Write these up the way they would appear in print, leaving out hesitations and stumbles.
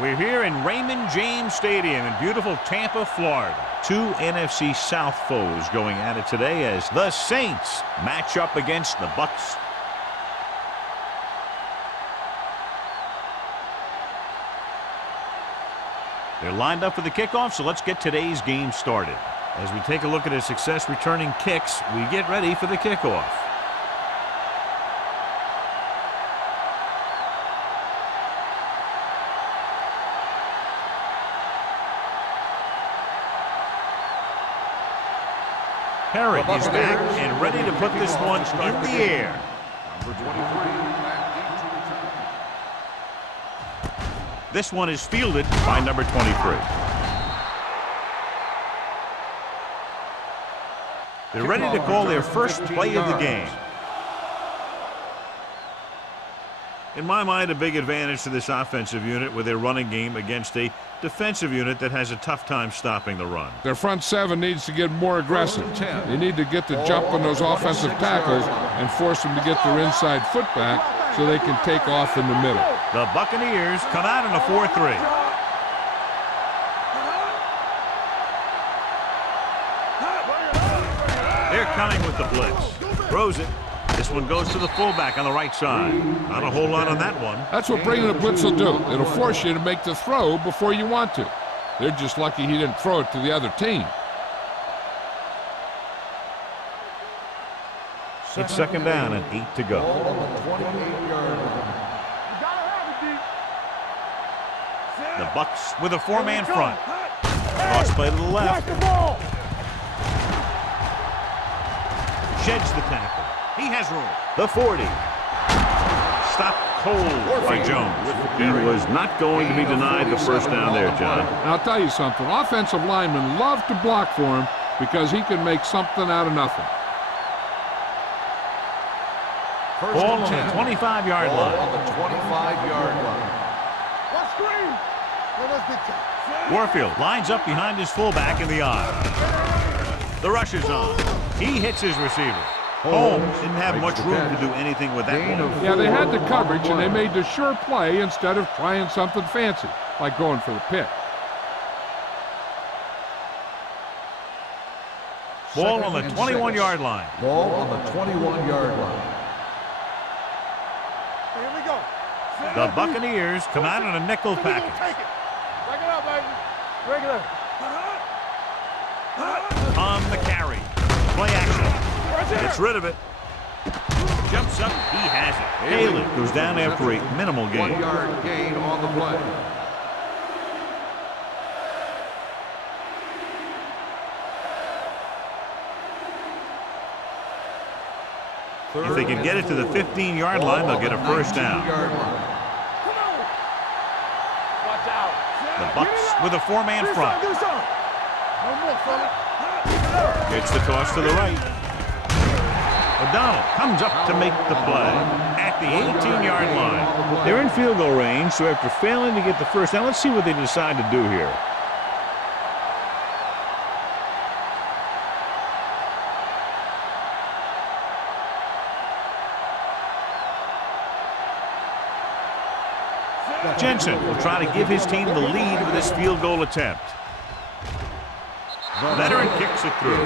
We're here in Raymond James Stadium in beautiful Tampa, Florida. Two NFC South foes going at it today as the Saints match up against the Bucs. They're lined up for the kickoff, so let's get today's game started. As we take a look at his success returning kicks, we get ready for the kickoff. Perry is back and ready to put this one in the air. Number 23. This one is fielded by number 23. They're ready to call their first play of the game. In my mind, a big advantage to this offensive unit with their running game against a defensive unit that has a tough time stopping the run. Their front seven needs to get more aggressive. They need to get the jump on those offensive tackles and force them to get their inside foot back so they can take off in the middle. The Buccaneers come out in a 4-3. They're coming with the blitz. Throws it. This one goes to the fullback on the right side. Not a whole lot on that one. That's what bringing the blitz will do. It'll force you to make the throw before you want to. They're just lucky he didn't throw it to the other team. It's second down and 8 to go. The Bucs with a four-man front. Cross play to the left. Sheds the tackle. He has room. The 40. Stopped cold by Jones. He was not going to be denied the first down there, John. And I'll tell you something. Offensive linemen love to block for him because he can make something out of nothing. Ball on the 25-yard line. Warfield lines up behind his fullback in the I. The rush is on. He hits his receiver. Holmes didn't have much room to do anything with that one. Yeah, they had the coverage, and they made the sure play instead of trying something fancy, like going for the pick. Ball on the 21-yard line. Ball on the 21-yard line. Here we go. The Buccaneers come out in a nickel package. Break it up, baby. Break it up. On the carry. Play action. Gets rid of it. Jumps up. He has it. Haley goes down after a minimal gain. 1-yard gain on the play. If they can get it to the 15-yard line, they'll get a first down. The Bucs with a four-man front. Gets the toss to the right. O'Donnell comes up to make the play at the 18-yard line. They're in field goal range, so after failing to get the first down, let's see what they decide to do here. Jensen will try to give his team the lead with this field goal attempt. Veteran kicks it through.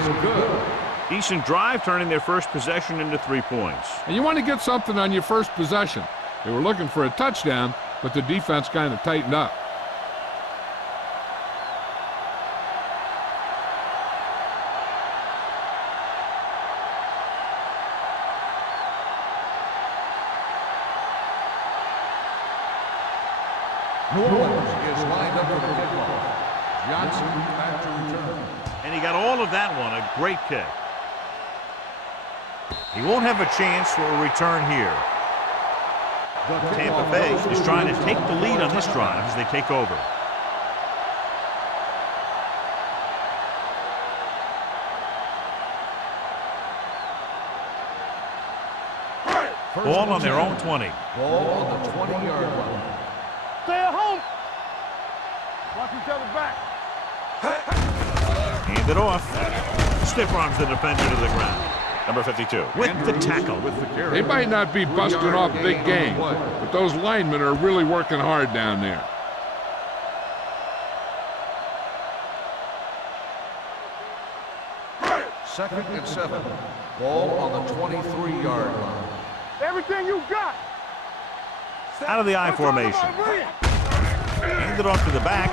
Decent drive, turning their first possession into 3 points. And you want to get something on your first possession. They were looking for a touchdown, but the defense kind of tightened up. New Orleans is lined up for the kickoff. Johnson back to return. And he got all of that one, a great kick. He won't have a chance for a return here. Tampa Bay is trying to take the lead on this drive as they take over. Ball on their own 20. Ball on the 20-yard line. Stay at home. Watch each other back. Hand it off. Stiff arms the defender to the ground. Number 52 with the tackle. They might not be busting off big game, but those linemen are really working hard down there. 2nd and 7. Ball on the 23-yard line. Everything you got. Out of the I formation. Handed off to the back.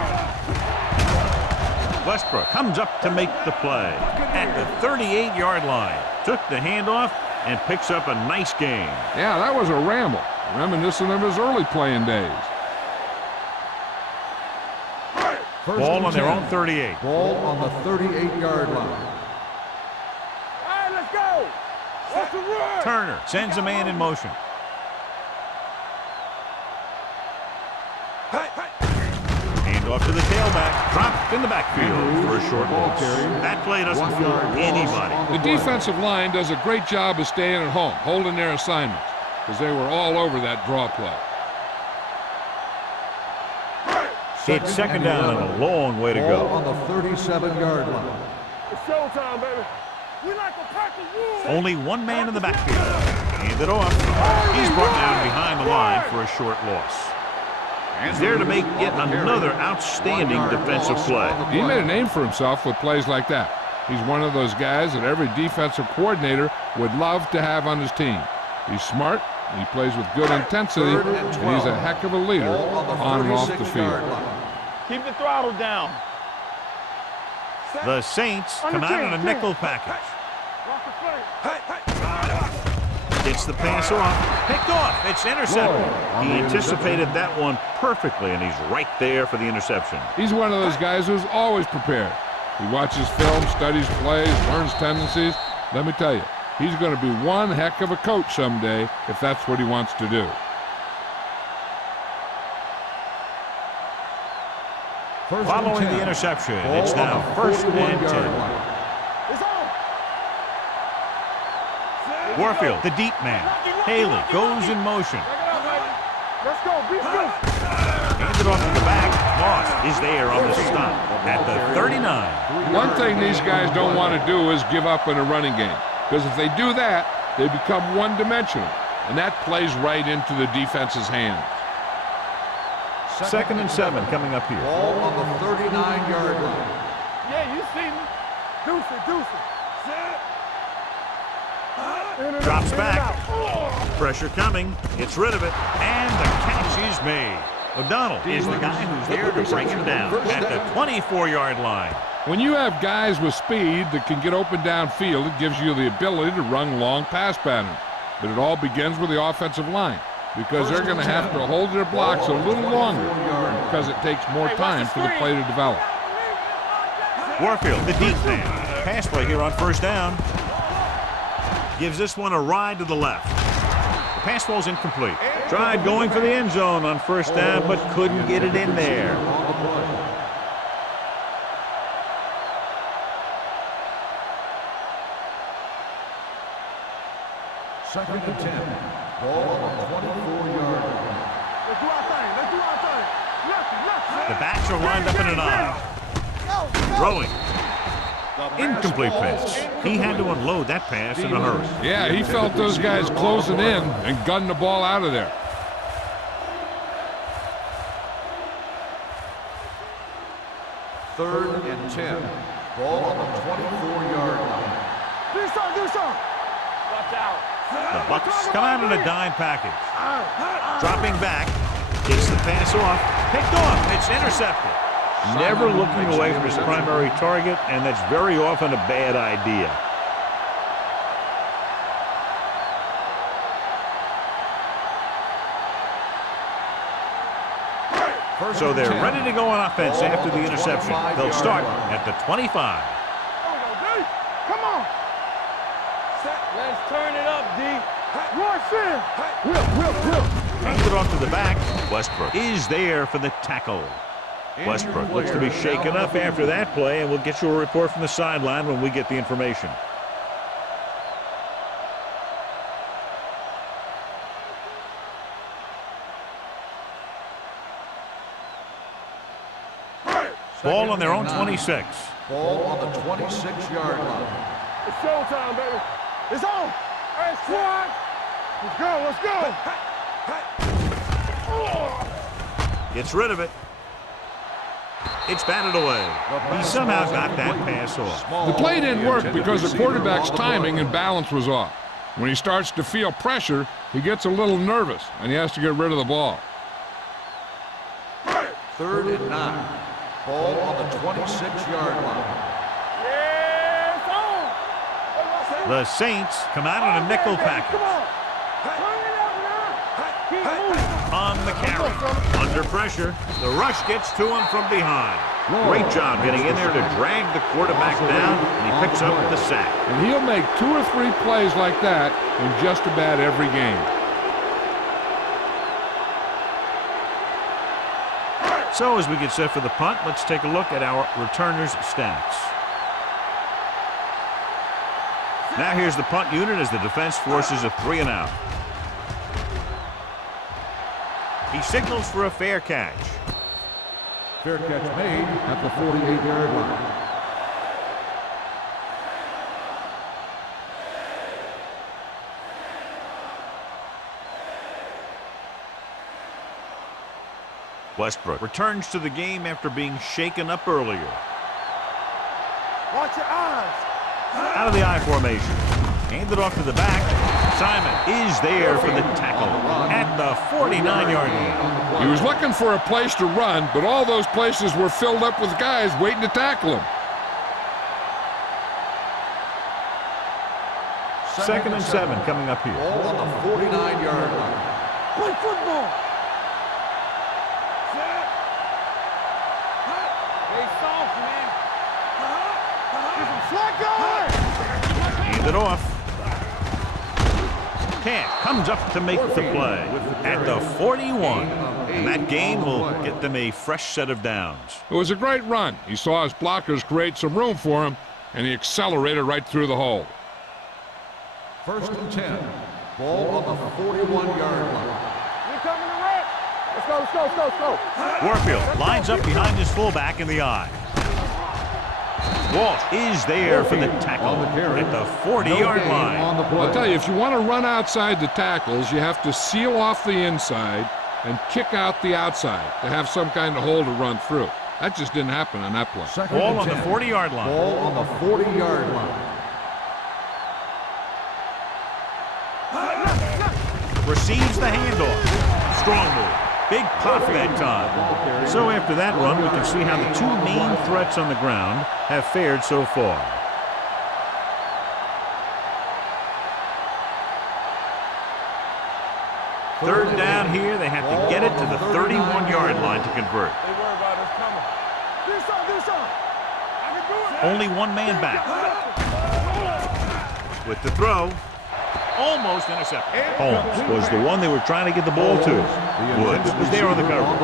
Westbrook comes up to make the play at the 38-yard line. Took the handoff and picks up a nice gain. Yeah, that was a ramble, reminiscent of his early playing days. Ball on their own 38. Ball on the 38-yard line. All right, let's go. What's the run? Turner sends a man in motion. Handoff to the tailback. Dropped in the backfield for a short loss. That play doesn't fool anybody. The defensive line does a great job of staying at home, holding their assignments, because they were all over that draw play. It's second down and a long way to Ball go. on the 37-yard line. It's showtime, baby. We like a pack of wolves. Only one man in the backfield. Handed off. He's brought down behind the line for a short loss. He's there to make yet another outstanding defensive play. He made a name for himself with plays like that. He's one of those guys that every defensive coordinator would love to have on his team. He's smart, he plays with good intensity, and he's a heck of a leader on and off the field. Keep the throttle down. The Saints come out in a nickel package. Watch the play. Gets the pass off. Picked off. It's intercepted. He anticipated that one perfectly, and he's right there for the interception. He's one of those guys who's always prepared. He watches film, studies plays, learns tendencies. Let me tell you, he's going to be one heck of a coach someday if that's what he wants to do. Following the interception, it's now 1st and 10. It's on. Warfield, the deep man. Haley goes in motion. Let's go. Be good. Hands it off to the back. Moss is there on the stop at the 39. One thing these guys don't want to do is give up in a running game, because if they do that, they become one-dimensional, and that plays right into the defense's hands. 2nd and 7 coming up here. Ball on the 39-yard line. Yeah, you see me. Deuce it. Drops back. Pressure coming. Gets rid of it. And the catch is made. O'Donnell is the guy who's there to bring him down at the 24-yard line. When you have guys with speed that can get open downfield, it gives you the ability to run long pass patterns. But it all begins with the offensive line, because they're going to have to hold their blocks a little longer because it takes more time for the play to develop. Warfield, the deep man. Pass play here on 1st down. Gives this one a ride to the left. The pass ball's incomplete. Tried going for the end zone on 1st down, but couldn't get it in there. Second and 10. Ball on the 24-yard line. Let's do our thing. Left. The backs are lined up in an I. Throwing. Incomplete pass. He had to unload that pass in a hurry. Yeah, he felt those guys closing in and gunned the ball out of there. Third and 10. Ball on the 24-yard line. Do some. Watch out. The Bucs come out in a dime package. Dropping back. Gets the pass off. Picked off. It's intercepted. Never looking away from his primary target, and that's very often a bad idea. So they're ready to go on offense after the interception. They'll start at the 25. Come on. Let's turn it up, D. Rush in. Whip. Hands it off to the back. Westbrook is there for the tackle. Westbrook looks to be shaken up after that play, and we'll get you a report from the sideline when we get the information. Ball on their own 26. Ball on the 26-yard line. It's showtime, baby. It's on. Hey, squad. Let's go. Gets rid of it. It's batted away. He somehow got that pass off. The play didn't work because the quarterback's timing and balance was off. When he starts to feel pressure, he gets a little nervous, and he has to get rid of the ball. 3rd and 9. Ball on the 26-yard line. The Saints come out in a nickel package. On the carry. Under pressure. The rush gets to him from behind. Great job getting in there to drag the quarterback down, and he picks up the sack. And he'll make 2 or 3 plays like that in just about every game. So as we get set for the punt, let's take a look at our returners' stats. Now here's the punt unit as the defense forces a 3 and out. He signals for a fair catch. Fair catch made at the 48-yard line. Westbrook returns to the game after being shaken up earlier. Watch your eyes. Out of the I formation. Handed off to the back. Simon is there for the tackle at the 49-yard line. He was looking for a place to run, but all those places were filled up with guys waiting to tackle him. 2nd and 7 coming up here. Ball on the 49-yard line. Play football. Stay soft, man. Get some slack going. Hand it off. Camp comes up to make the play at the 41. And that gain will get them a fresh set of downs. It was a great run. He saw his blockers create some room for him, and he accelerated right through the hole. 1st and 10. Ball on the 41-yard line. We coming to rip. Let's go, let's go, let's go, let's go. Warfield lines up behind his fullback in the I. Walsh is there for the tackle at the 40-yard line. I'll tell you, if you want to run outside the tackles, you have to seal off the inside and kick out the outside to have some kind of hole to run through. That just didn't happen on that play. Ball on the 40-yard line. Ball on the 40-yard line. Receives the handoff. Strong move. Big pop that time. So after that run, we can see how the 2 main threats on the ground have fared so far. Third down here, they have to get it to the 31-yard line to convert. They worry about us coming. Do something. I can do it. Only 1 man back. With the throw. Almost intercepted. Holmes was the one they were trying to get the ball to. Woods was there on the coverage.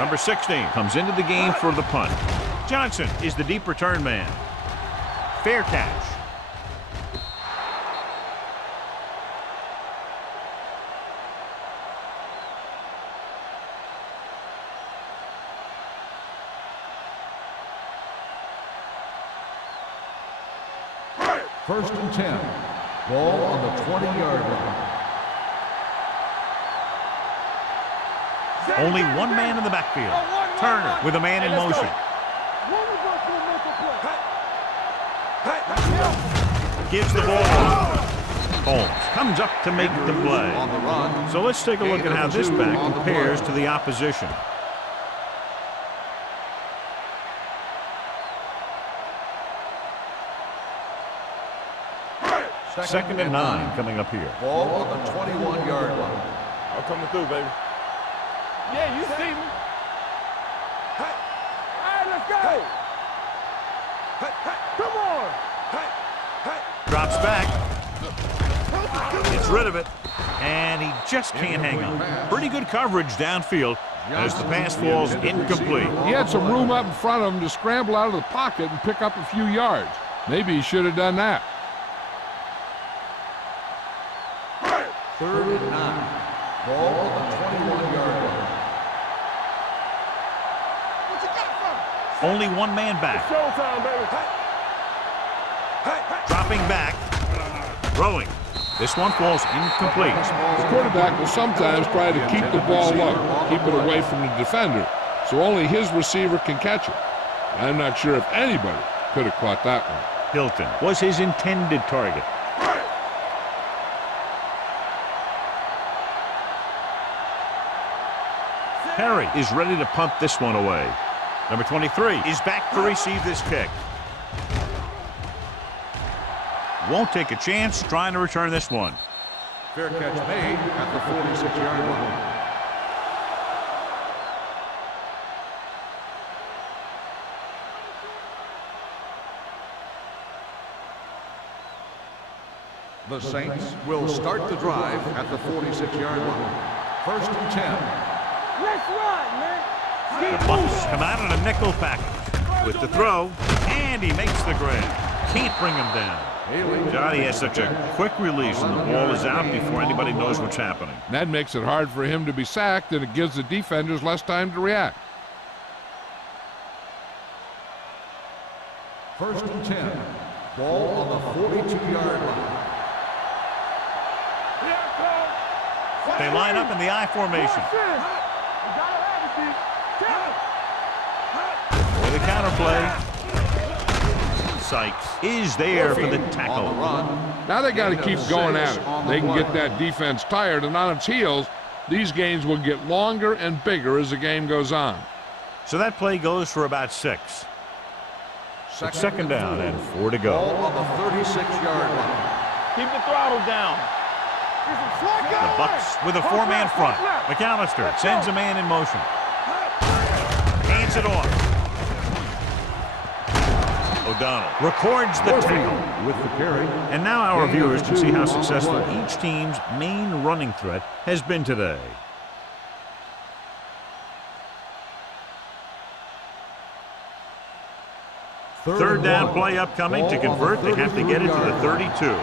Number 16 comes into the game for the punt. Johnson is the deep return man. Fair catch. First and 10. Ball on the 20-yard line. Only 1 man in the backfield. Turner with a man in motion. Gives the ball on. Holmes comes up to make the play. So let's take a look at how this back compares to the opposition. Second and 9 coming up here. Ball on the 21-yard line. I'm coming through, baby. Yeah, you see me. All right, let's go. Come on. Drops back. Gets rid of it. And he just can't hang on. Pretty good coverage downfield as the pass falls incomplete. He had some room up in front of him to scramble out of the pocket and pick up a few yards. Maybe he should have done that. 3rd and 9. Ball on the 21-yard line. What you got from? Only one man back. Showtime, baby. Dropping back. Throwing. This one falls incomplete. The quarterback will sometimes try to keep the ball low, keep it away from the defender, so only his receiver can catch it. I'm not sure if anybody could have caught that one. Hilton was his intended target. Perry is ready to punt this one away. Number 23 is back to receive this kick. Won't take a chance trying to return this one. Fair catch made at the 46-yard line. The Saints will start the drive at the 46-yard line. 1st and 10. Let's run, man. The Bucks come out in a nickel package with the throw, and he makes the grab. Can't bring him down. Johnny has such a quick release, and the ball is out before anybody knows what's happening. That makes it hard for him to be sacked, and it gives the defenders less time to react. 1st and 10. Ball on the 42-yard line. They line up in the I formation. With a counter play. Sykes is there for the tackle. Now they got to keep going at it. They can get that defense tired, and on its heels, these games will get longer and bigger as the game goes on. So that play goes for about 6. It's 2nd down and 4 to go. Ball on the 36-yard line. Keep the throttle down. The Bucks with a 4-man front. McAllister sends a man in motion. Hands it off. O'Donnell records the tackle with the carry. And now our viewers can see how successful each team's main running threat has been today. Third down play upcoming. To convert, they have to get it to the 32.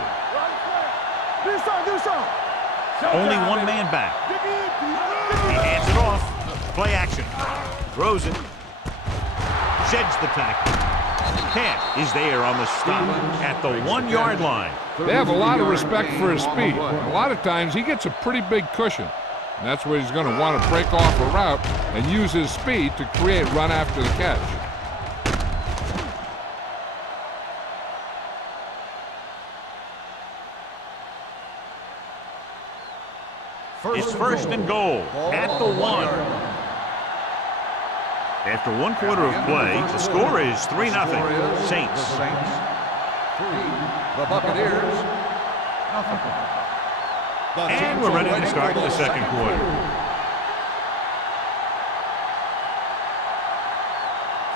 Only one man back. He hands it off. Play action. Throws it. Sheds the tackle. Camp is there on the stop at the 1-yard line. They have a lot of respect for his speed. A lot of times he gets a pretty big cushion. And that's where he's going to want to break off a route and use his speed to create run after the catch. It's 1st and goal at the 1. After 1 quarter of play, the score is 3-0. Saints. The 3. The Buccaneers, nothing. And we're ready to start the 2nd quarter.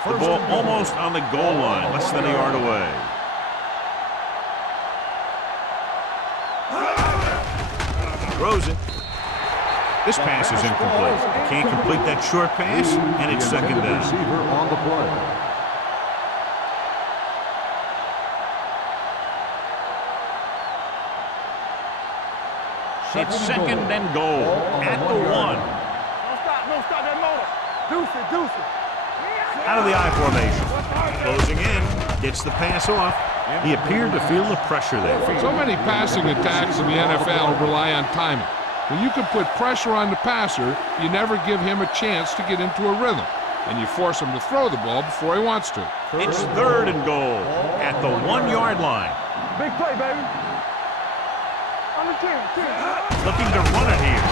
The ball almost on the goal line, less than a yard away. Throws it. This pass is incomplete. Can't complete that short pass, and it's 2nd down. Receiver on the play. It's 2nd and goal at the 1. Don't stop that motor. Deuce it. Out of the I formation. Closing in. Gets the pass off. He appeared to feel the pressure there. So many passing attacks in the NFL rely on timing. When you can put pressure on the passer, you never give him a chance to get into a rhythm, and you force him to throw the ball before he wants to. It's 3rd and goal at the 1-yard line. Big play, baby. On the 10. Looking to run it here.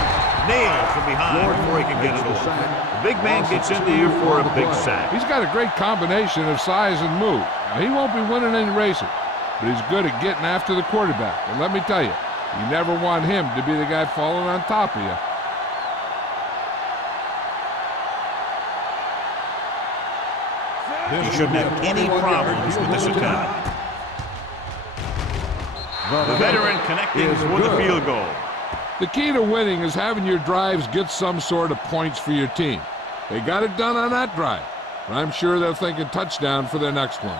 Nailed from behind before he can get it off. The big man gets in there for a big sack. He's got a great combination of size and move. Now, he won't be winning any races, but he's good at getting after the quarterback. And let me tell you, you never want him to be the guy falling on top of you. He shouldn't have any problems with this attempt. The veteran connecting with a field goal. The key to winning is having your drives get some sort of points for your team. They got it done on that drive, but I'm sure they're thinking touchdown for their next one.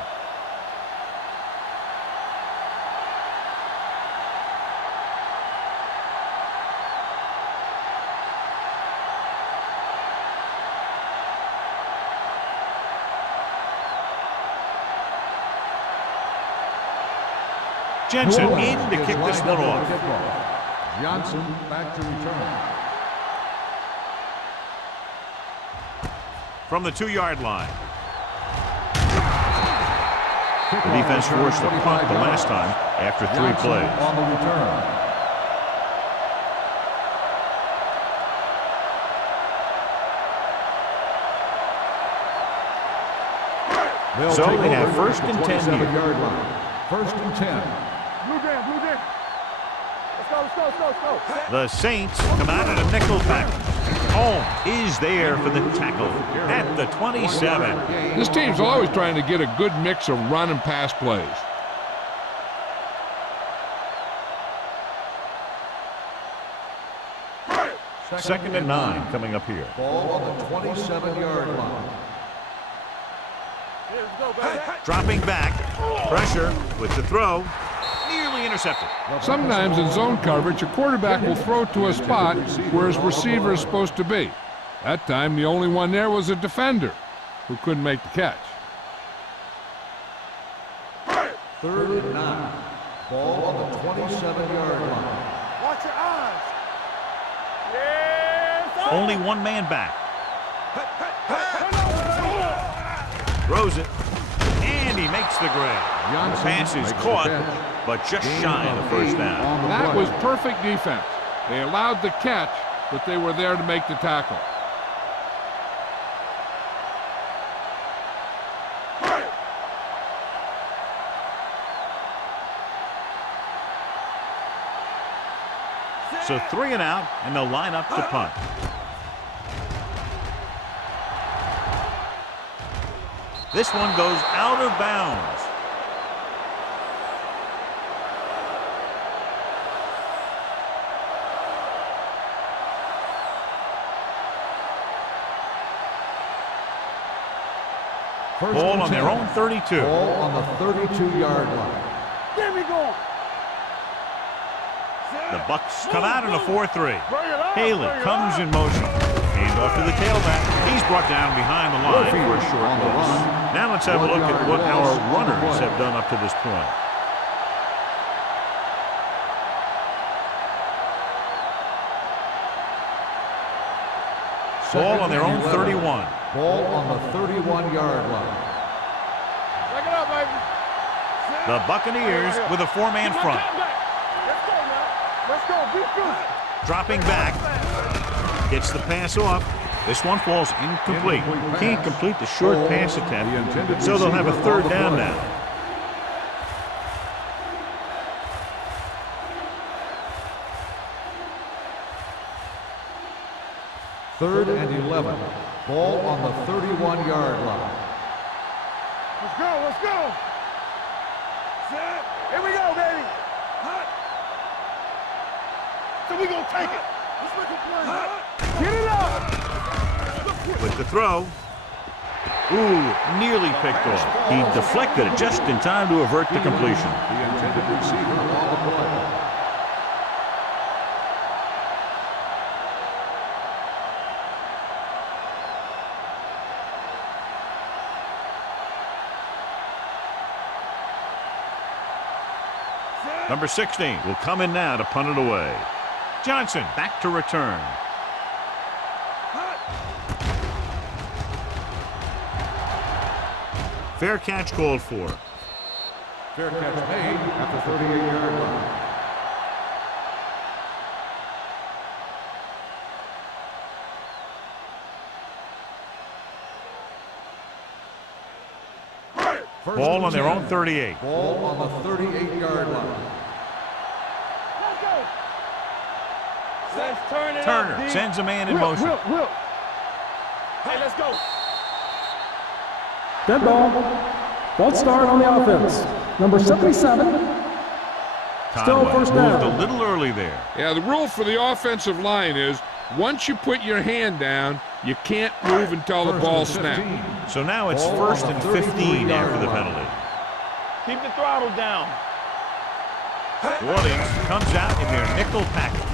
Jensen in to kick this one off. Johnson back to return. From the 2-yard line. The defense forced a punt the last time after 3 plays. On the return. So they have first and 10 here. First and 10. Blue jam, blue jam. Let's go. The Saints come out in a nickel package. Holmes is there for the tackle at the 27. This team's always trying to get a good mix of run and pass plays. Second and 9 coming up here. Ball on the 27-yard line. Dropping back. Pressure with the throw. Nearly intercepted. Sometimes in zone coverage, a quarterback will throw to a spot where his receiver is supposed to be. That time, the only one there was a defender who couldn't make the catch. Third and 9. Ball on the 27-yard line. Watch your eyes. Yes. Only one man back. Throws it. And he makes the grab. Pass is caught, but just shy of the first down. That was perfect defense. They allowed the catch, but they were there to make the tackle. So 3 and out, and they'll line up to punt. This one goes out of bounds. Ball on their own 32. Ball on the 32-yard line. Get me going. The Bucks come out in a 4-3. Haley comes in motion. Hand off to the tailback. He's brought down behind the line for a short loss. Now let's have a look at what our runners have done up to this point. Ball on their own 31. Ball on the 31-yard line. Back it up, baby. The Buccaneers with a 4-man front. Let's go, man. Let's go. Be good. Dropping back. Gets the pass off. This one falls incomplete. Can't complete the short pass attempt, so they'll have a 3rd down now. Third and 11. Ball on the 31-yard line. Let's go. Let's go. Set. Here we go, baby. Hot. So we gonna take it. Let's make a play. Get it up. With the throw. Ooh, nearly picked off. He deflected it just in time to avert the completion. The intended receiver on the play. Number 16 will come in now to punt it away. Johnson back to return. Fair catch called for. Fair catch made at the 38-yard line. Ball on their own 38. Ball on the 38-yard line. Let's go. Let's turn it up, Turner D. sends a man in motion. Will. Hey, let's go. Dead ball. False start on the offense. Number 77. Still Conway first moved down. a little early there. Yeah, the rule for the offensive line is once you put your hand down, you can't move until the ball snaps. So now it's 1st and 15 after the penalty. Keep the throttle down. Warnings comes out in their nickel package.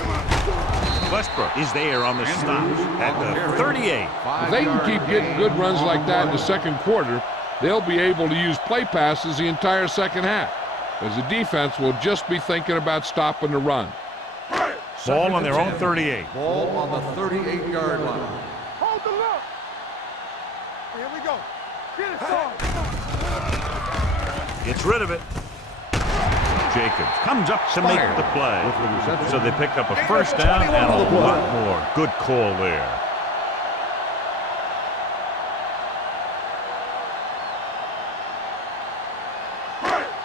Westbrook is there on the stop at the 38. If they can keep getting good runs like that in the second quarter, they'll be able to use play passes the entire second half. as the defense will just be thinking about stopping the run. Ball on their own 38. Ball on the 38-yard line. Hold the look. Here we go. Get it started. Gets rid of it. Jacobs comes up to make the play. So they pick up a first down and a lot more. Good call there.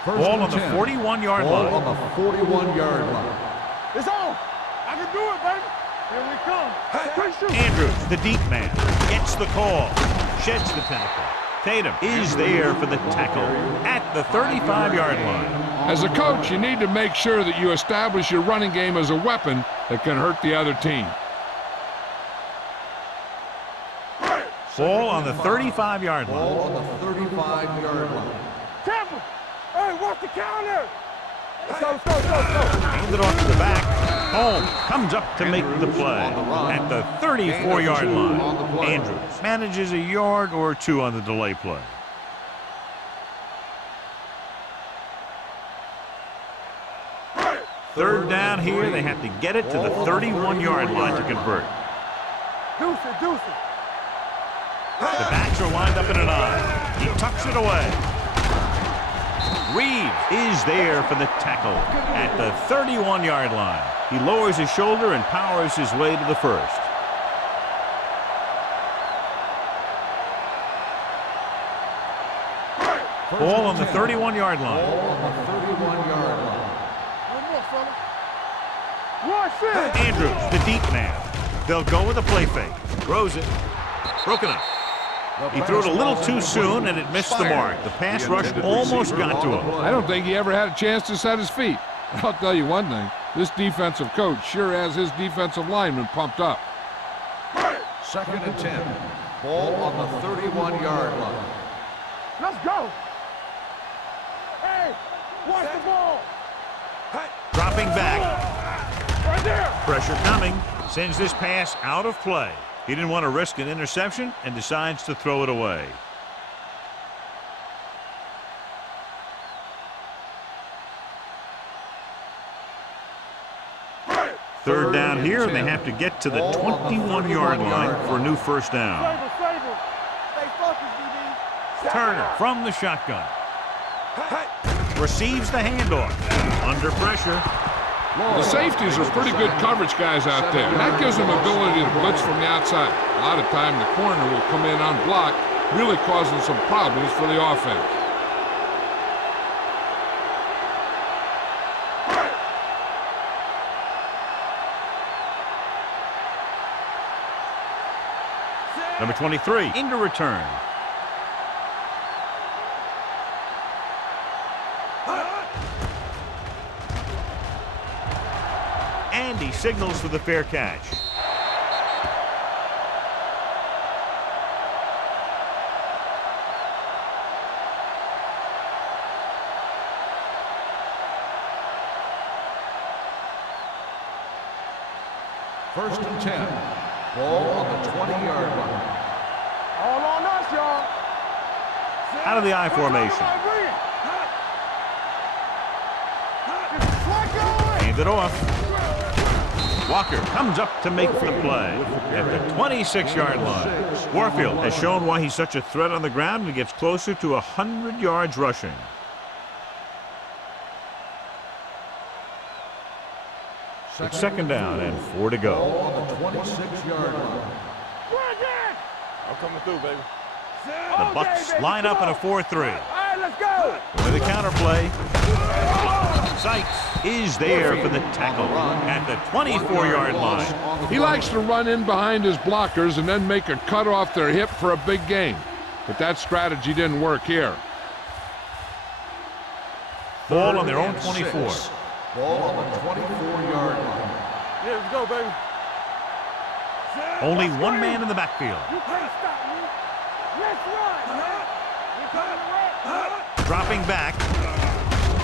Ball on the 41-yard line. Ball on the 41-yard line. It's on. I can do it, baby. Here we come. Pretty sure. Andrews, the deep man, gets the call. Sheds the tackle. Tatum is there for the tackle at the 35-yard line. As a coach, you need to make sure that you establish your running game as a weapon that can hurt the other team. Ball on the 35-yard line. Ball on the 35-yard line. Tampa. Hey, watch the counter. Let's go. Hand it off to the back. Holmes comes up to make the play at the 34-yard line. Andrews manages a yard or two on the delay play. Third down here. They have to get it to the 31-yard line to convert. Deuce it. The backs are lined up in an I. He tucks it away. Reeves is there for the tackle at the 31-yard line. He lowers his shoulder and powers his way to the first. Ball on the 31-yard line. Ball on the 31-yard line. One more, fella. Watch it. Andrews, the deep man. They'll go with a play fake. Throws it. Broken up. He threw it a little too soon, and it missed the mark. The pass rush almost got to him. I don't think he ever had a chance to set his feet. I'll tell you one thing. This defensive coach sure has his defensive linemen pumped up. 2nd and 10. Ball on the 31-yard line. Let's go. Hey, watch the ball. Dropping back. Right there. Pressure coming. Sends this pass out of play. He didn't want to risk an interception and decides to throw it away. Third down here, and they have to get to the 21-yard line for a new first down. Sable. Stay focused, DB. Turner from the shotgun. Receives the handoff. Under pressure. The safeties are pretty good coverage guys out there. That gives them ability to blitz from the outside. A lot of time the corner will come in unblocked, really causing some problems for the offense. Number 23 into return. And he signals for the fair catch. First and 10. Ball on the 20-yard line. All on us, y'all. Out of the I formation. Hand it off. Walker comes up to make the play at the 26-yard line. Warfield has shown why he's such a threat on the ground and gets closer to 100 yards rushing. It's second down and 4 to go. Ball on the 26-yard line. I'm coming through, baby. The Bucks line up in a 4-3. All right, let's go. With a counterplay. Sykes is there for the tackle at the 24-yard line. He likes to run in behind his blockers and then make a cut off their hip for a big gain. But that strategy didn't work here. Ball on their own 24. Ball on the 24-yard line. Yeah, let's go, baby. Only one man in the backfield. You can't stop me. Let's run, man. We coming right. Dropping back.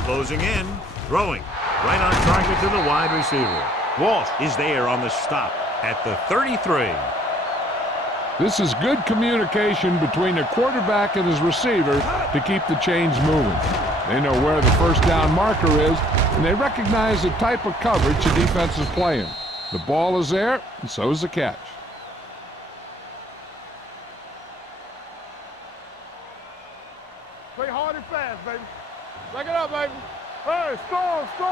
Closing in. Throwing. Right on target to the wide receiver. Walsh is there on the stop at the 33. This is good communication between the quarterback and his receiver to keep the chains moving. They know where the first down marker is, and they recognize the type of coverage the defense is playing. The ball is there, and so is the catch. Play hard and fast, baby. Back it up, baby. Hey, score. So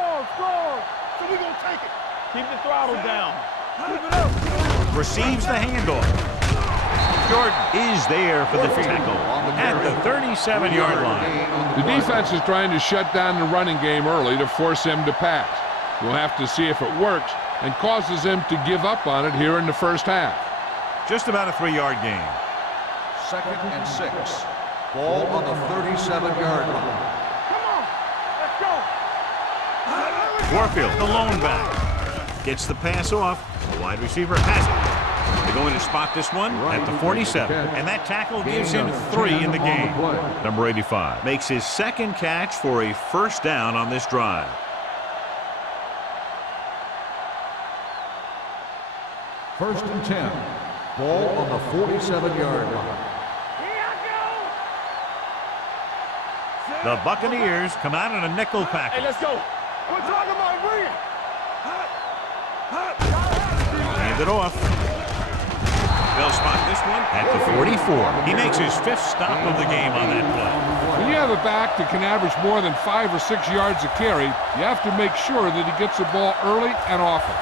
we gonna take it. Keep the throttle down. Keep it up. Receives the handoff. Jordan is there for the tackle at the 37-yard line. The defense is trying to shut down the running game early to force him to pass. We'll have to see if it works and causes him to give up on it here in the first half. Just about a 3-yard gain. 2nd and 6. Ball on the 37-yard line. Come on, let's go. Warfield, the lone back. Gets the pass off. The wide receiver has it. They're going to spot this one at the 47. And that tackle gives him 3 in the game. Number 85 makes his second catch for a first down on this drive. First and 10. Ball on the 47-yard line. The Buccaneers come out in a nickel package. Hey, let's go. We're talking about bring it. Hand it off. They'll spot this one at the 44. He makes his 5th stop of the game on that play. When you have a back that can average more than 5 or 6 yards a carry, you have to make sure that he gets the ball early and often.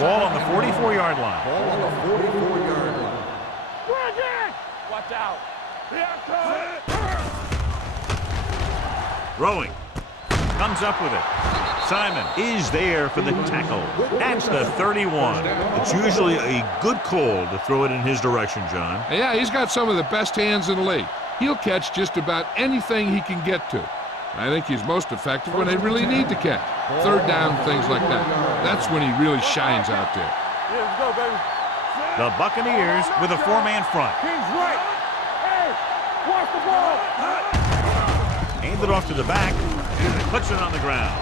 Ball on the 44-yard line. Ball on the 44-yard line. Bring it. Watch out. Rowing. Comes up with it. Simon is there for the tackle at the 31. It's usually a good call to throw it in his direction, John. Yeah, he's got some of the best hands in the league. He'll catch just about anything he can get to. I think he's most effective when they really need to catch. 3rd down, things like that. That's when he really shines out there. Yeah, let's go, baby. The Buccaneers with a 4-man front. King's right. Hey, watch the ball. Hands it off to the back. Puts it on the ground.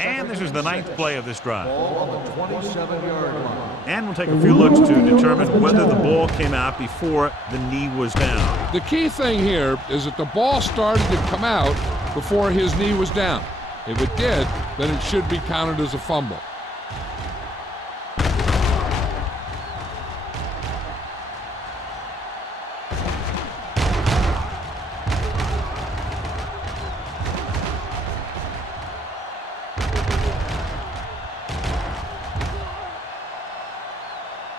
And this is the 9th play of this drive. Ball on the 27-yard line. And we'll take a few looks to determine whether the ball came out before the knee was down. The key thing here is that the ball started to come out before his knee was down. If it did, then it should be counted as a fumble.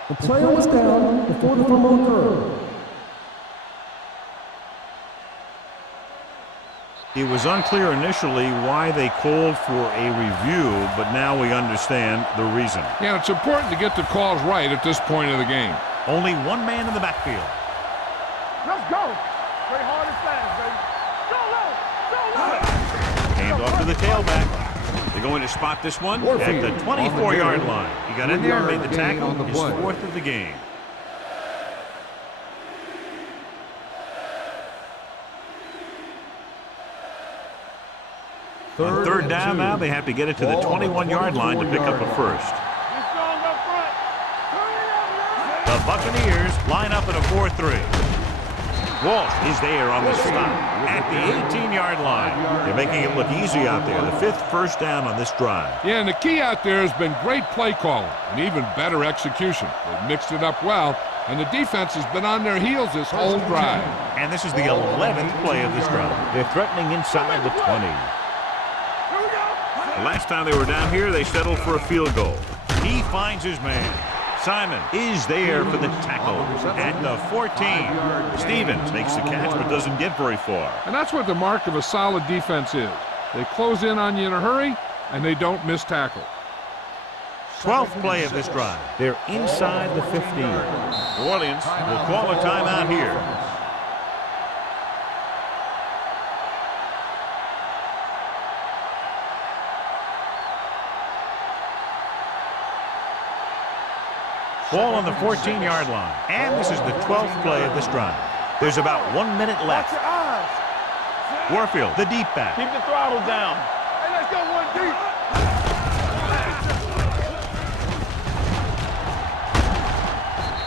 The player was down before the fumble occurred. It was unclear initially why they called for a review, but now we understand the reason. Yeah, it's important to get the calls right at this point of the game. Only one man in the backfield. Let's go. Play hard and fast, baby. Go low. Hand off to the tailback. They're going to spot this one at the 24-yard line. He got in there and made the tackle, his 4th of the game. On 3rd down now, they have to get it to the 21-yard line to pick up a first. The Buccaneers line up in a 4-3. Walsh is there on the stop at the 18-yard line. They're making it look easy out there. The 5th first down on this drive. Yeah, and the key out there has been great play calling and even better execution. They've mixed it up well, and the defense has been on their heels this whole drive. And this is the 11th play of this drive. They're threatening inside the 20. The last time they were down here, they settled for a field goal. He finds his man. Simon is there for the tackle at the 14. Stevens makes the catch but doesn't get very far. And that's what the mark of a solid defense is. They close in on you in a hurry, and they don't miss tackle. 12th play of this drive. They're inside the 15. New Orleans will call a timeout here. Ball on the 14-yard line. And this is the 12th play of this drive. There's about 1 minute left. Warfield, the deep back. Keep the throttle down. Hey, let's go one deep.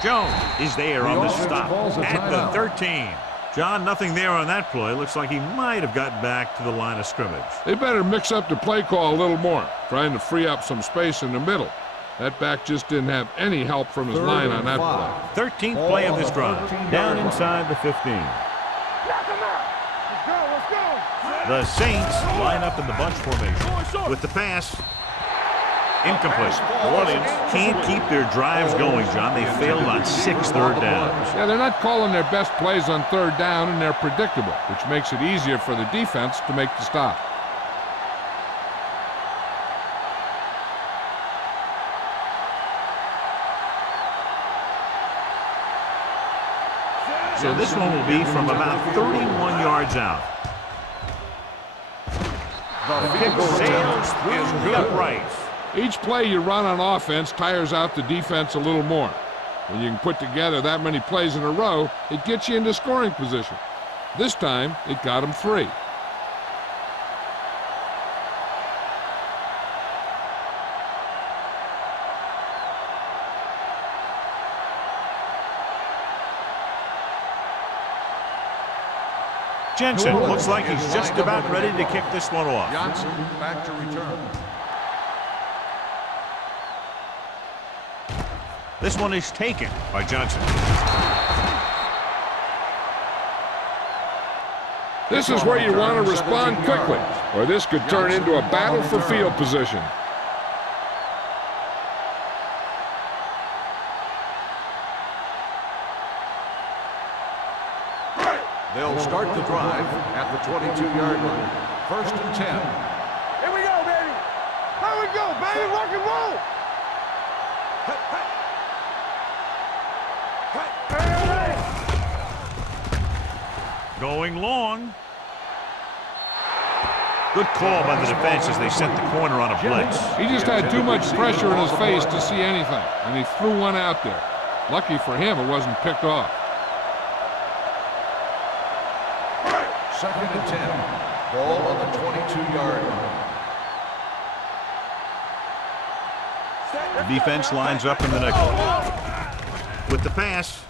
Jones is there on the stop calls a at the timeout. 13. John, nothing there on that play. Looks like he might have gotten back to the line of scrimmage. They better mix up the play call a little more, trying to free up some space in the middle. That back just didn't have any help from his line on that play. 13th play of this drive. Down inside the 15. Knock him out. Let's go, let's go. The Saints line up in the bunch formation. With the pass, incomplete. New Orleans can't keep their drives going, John. They failed on 6 third downs. Yeah, they're not calling their best plays on third down, and they're predictable, which makes it easier for the defense to make the stop. So this one will be from about 31 yards out. The kick sails through the uprights. Each play you run on offense tires out the defense a little more. When you can put together that many plays in a row, it gets you into scoring position. This time, it got them 3. Jensen looks like he's just about ready to kick this one off. Johnson back to return. This one is taken by Johnson. This is where you want to respond quickly, or this could turn into a battle for field position. They'll start the drive at the 22-yard line. 1st and 10. Here we go, baby. Here we go, baby. Rock and roll. Going long. Good call by the defense as they sent the corner on a blitz. He just had too much pressure in his face to see anything, and he threw one out there. Lucky for him, it wasn't picked off. 2nd and 10. Ball on the 22-yard line. The defense lines up in the nickel. With the pass,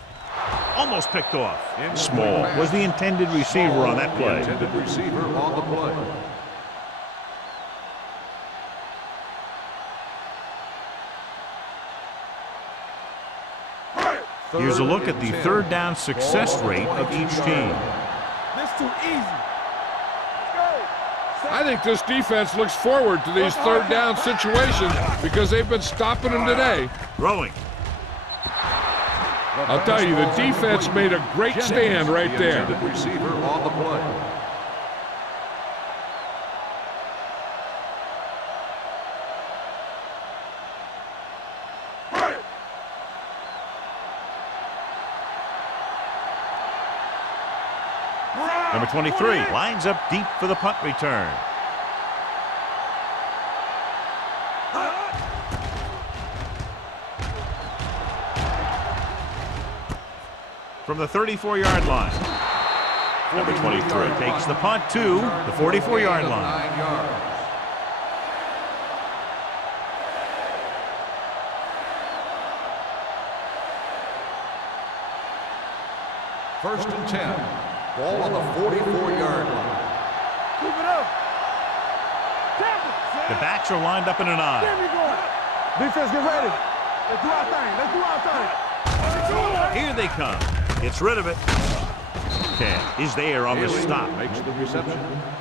almost picked off. Small was the intended receiver on that play. Intended receiver on the play. Here's a look at the third down success rate of each team. This too easy. I think this defense looks forward to these third down situations because they've been stopping them today. Throwing. I'll tell you, the defense made a great stand right there. Intended receiver on the play. Number 23 lines up deep for the punt return. From the 34-yard line. Number 23 takes the punt to the 44-yard line. 9 yards. First and 10. Ball on the 44-yard line. Keep it up. Tap it. The backs are lined up in an There eye. we go. Defense, get ready. Let's do our thing. Let's do our thing. Here they come. Gets rid of it. Ken is there on the Haley stop. makes the reception.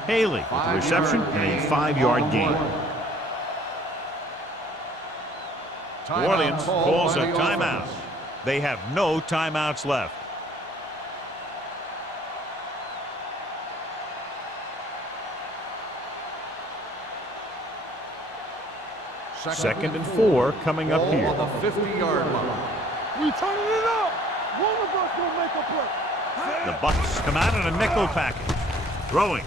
Haley with the reception and a 5-yard gain. New Orleans calls a timeout. They have no timeouts left. Second and 4 coming up Ball here. on the 50-yard line. We turning it up. One of us will make a play. The Bucks come out in a nickel package. Throwing.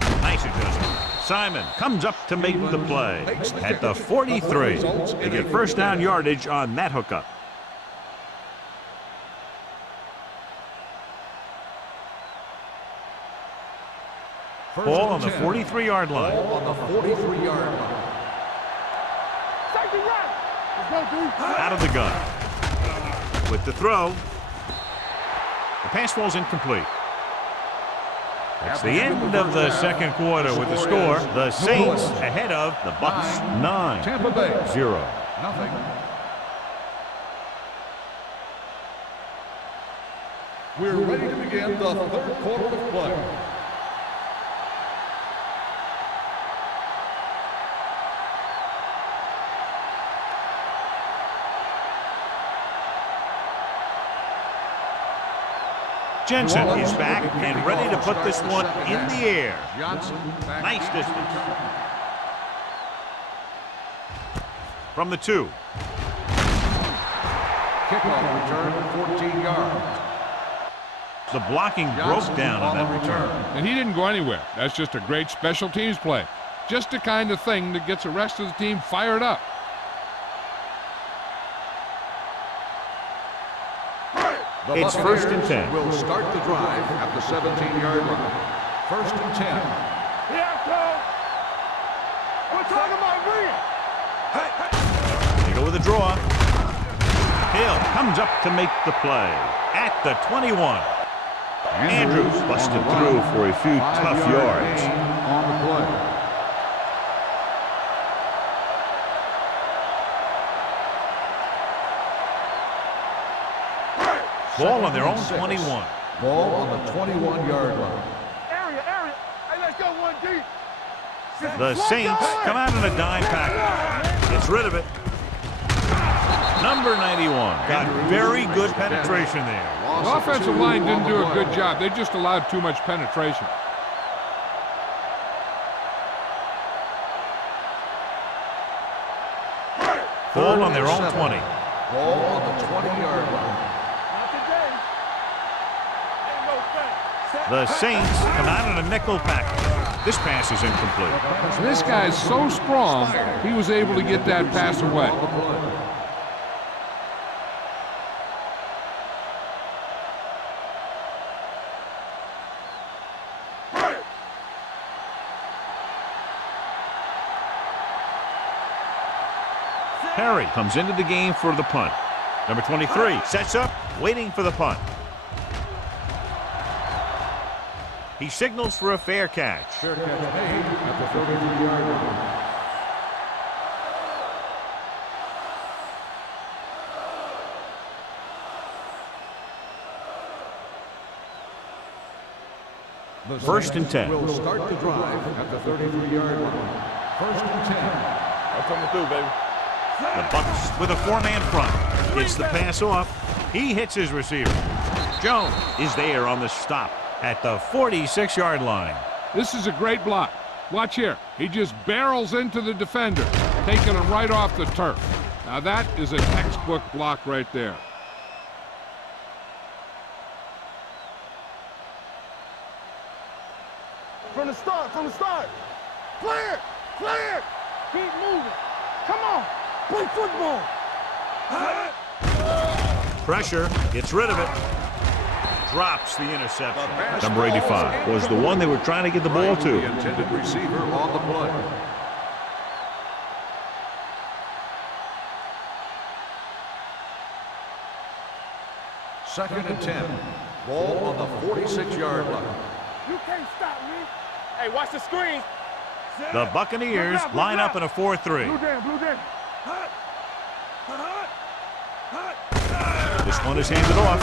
Nice adjustment. Simon comes up to make the play. At the 43. They get first down yardage on that hookup. Ball on the 43-yard line. Ball on the 43-yard line. Safety right. Let's go, D. Out of the gun. With the throw. The pass falls incomplete. That's the end of the second quarter with the score. The Saints ahead of the Bucks 9. Tampa Bay 0. nothing. We're ready to begin the third quarter of play. Jensen is back and ready to put this one in the air. Nice distance. From the 2. Kickoff return 14 yards. The blocking broke down on that return. And he didn't go anywhere. That's just a great special teams play. Just the kind of thing that gets the rest of the team fired up. It's first and 10. Will start the drive at the 17-yard line. First and 10. Yeah, Cole. We're talking about me. They go with a draw. Hill comes up to make the play at the 21. Andrews busted through for a few tough yards. On the play. Ball on their own 21. Ball on the 21-yard line. Area. Hey, let's go, 1D. The Saints come out in a dime package. Gets rid of it. Number 91 got very good penetration there. The offensive line didn't do a good job. They just allowed too much penetration. Ball on their own 20. Ball on the 20-yard line. Not today. Ain't no thing. The Saints come out in a nickel package. This pass is incomplete. This guy's so strong, he was able to get that pass away. Perry comes into the game for the punt. Number 23 sets up, waiting for the punt. He signals for a fair catch. Fair catch made at the 33-yard line. The First and 10. Will start the drive at the 33-yard line. First and 10. I'm coming through, baby. The Bucks with a four-man front. Gets the pass off. He hits his receiver. Jones is there on the stop at the 46-yard line. This is a great block. Watch here. He just barrels into the defender, taking him right off the turf. Now that is a textbook block right there. From the start. Clear. Keep moving. Come on. Play football. Pressure, gets rid of it. Drops the interception. Number 85 was the one they were trying to get the ball to. The intended receiver on the play. Second and 10. Ball on the 46-yard line. You can't stop me. Hey, watch the screen. The Buccaneers line up in a 4-3. Blue down. This one is handed off.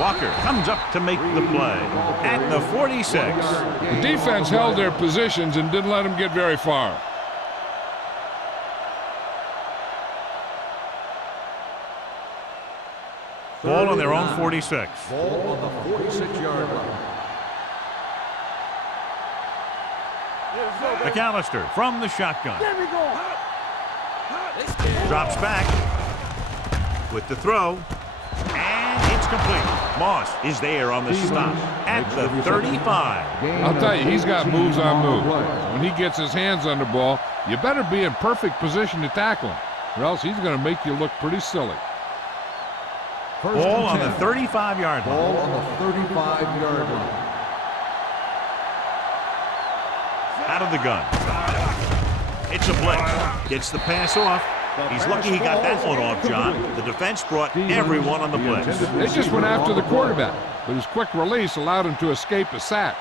Walker comes up to make the play at the 46. The defense held their positions and didn't let them get very far. Ball on their own 46. Ball on the 46-yard line. McAllister from the shotgun. There we go. Drops back with the throw. And it's complete. Moss is there on the stop at the 35. I'll tell you, he's got moves on moves. When he gets his hands on the ball, you better be in perfect position to tackle him, or else he's going to make you look pretty silly. Ball on the 35-yard line. Ball on the 35-yard line. out of the gun. It's a blitz. Gets the pass off. He's lucky he got that one off, John. The defense brought everyone on the blitz. They just went after the quarterback, but his quick release allowed him to escape a sack.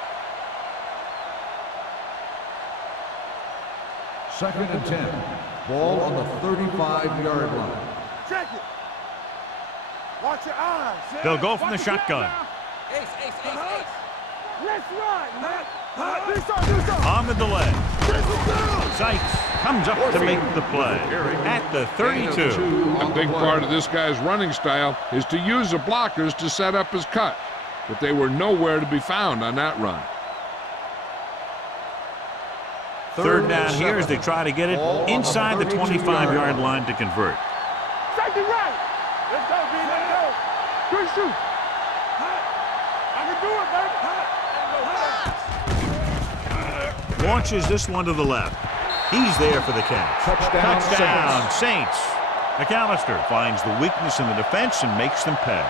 2nd and 10. Ball on the 35-yard line. Check it. Watch your eyes. They'll go from the shotgun. Let's run, man. On the delay. Sykes comes up to make the play at the 32. A big part of this guy's running style is to use the blockers to set up his cut, but they were nowhere to be found on that run. 3rd down here as they try to get it inside the 25-yard line to convert. Safety right. Let's go, B. Let's go. Good shoot. I can do it, baby. Launches this one to the left. He's there for the catch. Touchdown, Saints. McAllister finds the weakness in the defense and makes them pay.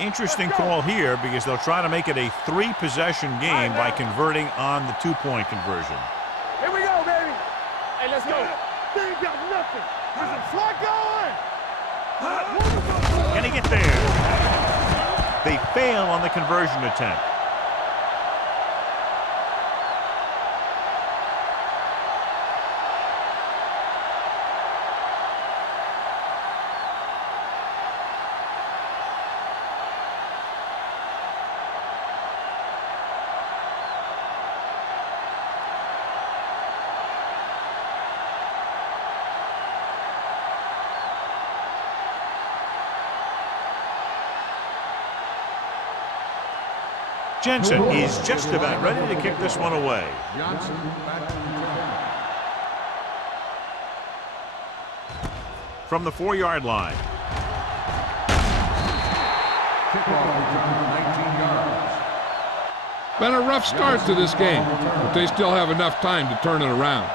Interesting call here because they'll try to make it a 3-possession game by converting on the 2-point conversion. Here we go, baby. Hey, let's go. They ain't got nothing. There's a flag going. Can he get there? They fail on the conversion attempt. Jensen is just about ready to kick this one away. Johnson back to From the 4-yard line. kickoff return 19 yards. Been a rough start to this game, but they still have enough time to turn it around.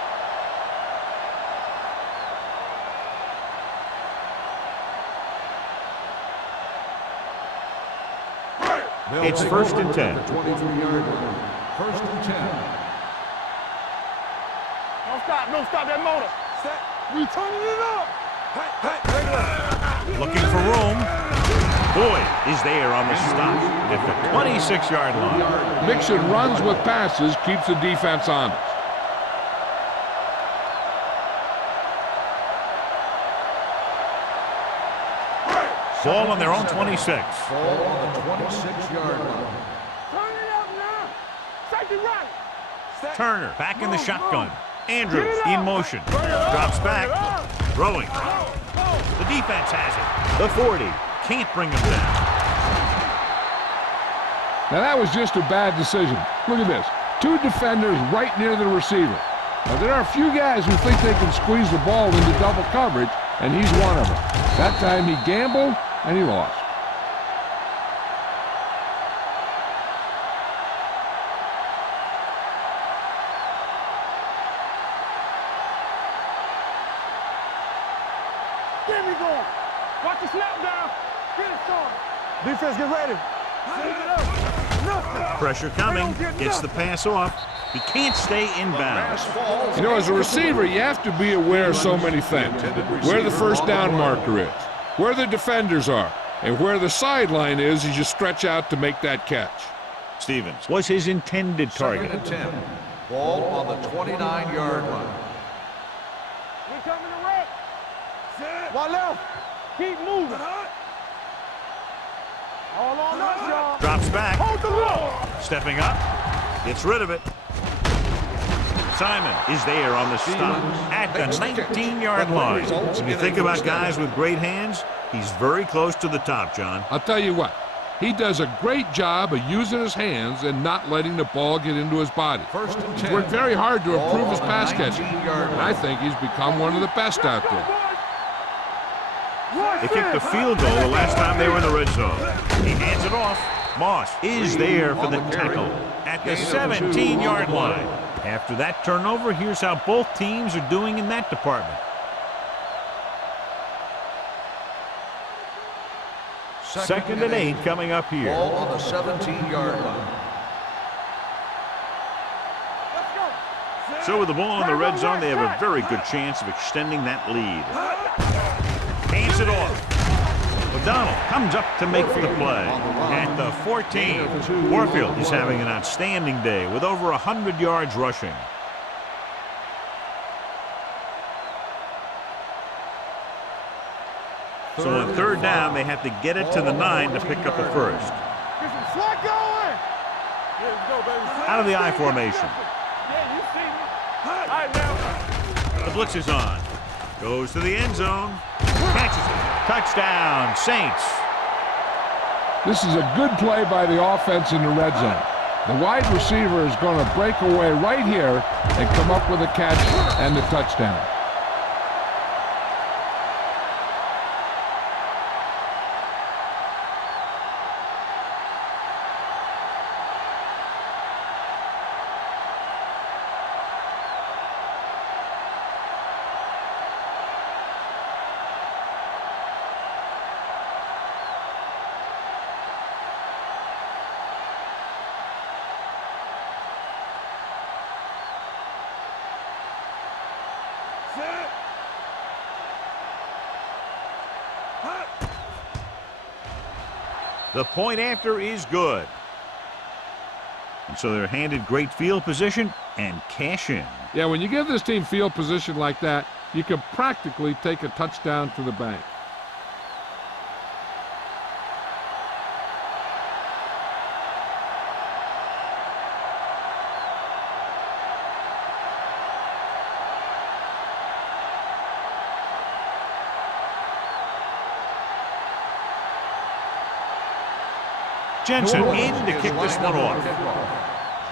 It's 1st and 10. 23-yard line. 1st and 10. Don't stop that motor. We turning it up. Looking for room. Boyd is there on the stop at the 26-yard line. Mixing runs with passes keeps the defense honest. Ball on their own 26. Ball on the 26-yard line. Turn it up now. Safety right. Turner back in the shotgun. Andrews in motion. Drops back. Throwing. The defense has it. The 40. Can't bring him down. Now that was just a bad decision. Look at this. 2 defenders right near the receiver. Now there are a few guys who think they can squeeze the ball into double coverage, and he's one of them. That time he gambled, and he lost. Get me going. Watch the snap down. Get it started. Defense, get ready. Set it up. Nothing. Pressure coming. Gets the pass off. He can't stay inbounds. You know, as a receiver, you have to be aware of so many things. Where the first down marker is, where the defenders are, and where the sideline is as you stretch out to make that catch. Stevens was his intended target. 2nd and 10. Ball on the 29-yard line. We coming to wreck. One left. Keep moving. All on us, y'all. Drops back. Hold the ball. Stepping up. Gets rid of it. Simon is there on the stop at the 19-yard line. When you think about guys with great hands, he's very close to the top, John. I'll tell you what, he does a great job of using his hands and not letting the ball get into his body. 1st and 10. He's worked very hard to improve his pass catching, 19-yard and I think he's become one of the best out there. They kicked the field goal the last time they were in the red zone. He hands it off. Moss is there for the tackle at the 17-yard line. After that turnover, here's how both teams are doing in that department. Second and 8 coming up here. Ball on the 17-yard line. So with the ball in the red zone, they have a very good chance of extending that lead. Hands it off. O'Donnell comes up to make the play at the 14. Warfield is having an outstanding day with over 100 yards rushing. So on third down, they have to get it to the 9 to pick up the first. Out of the I formation. The blitz is on. Goes to the end zone. Catches it. Touchdown, Saints. This is a good play by the offense in the red zone. The wide receiver is going to break away right here and come up with a catch and the touchdown. The point after is good. And so they're handed great field position and cash in. Yeah, when you give this team field position like that, you can practically take a touchdown to the bank. Jensen in to kick this one off.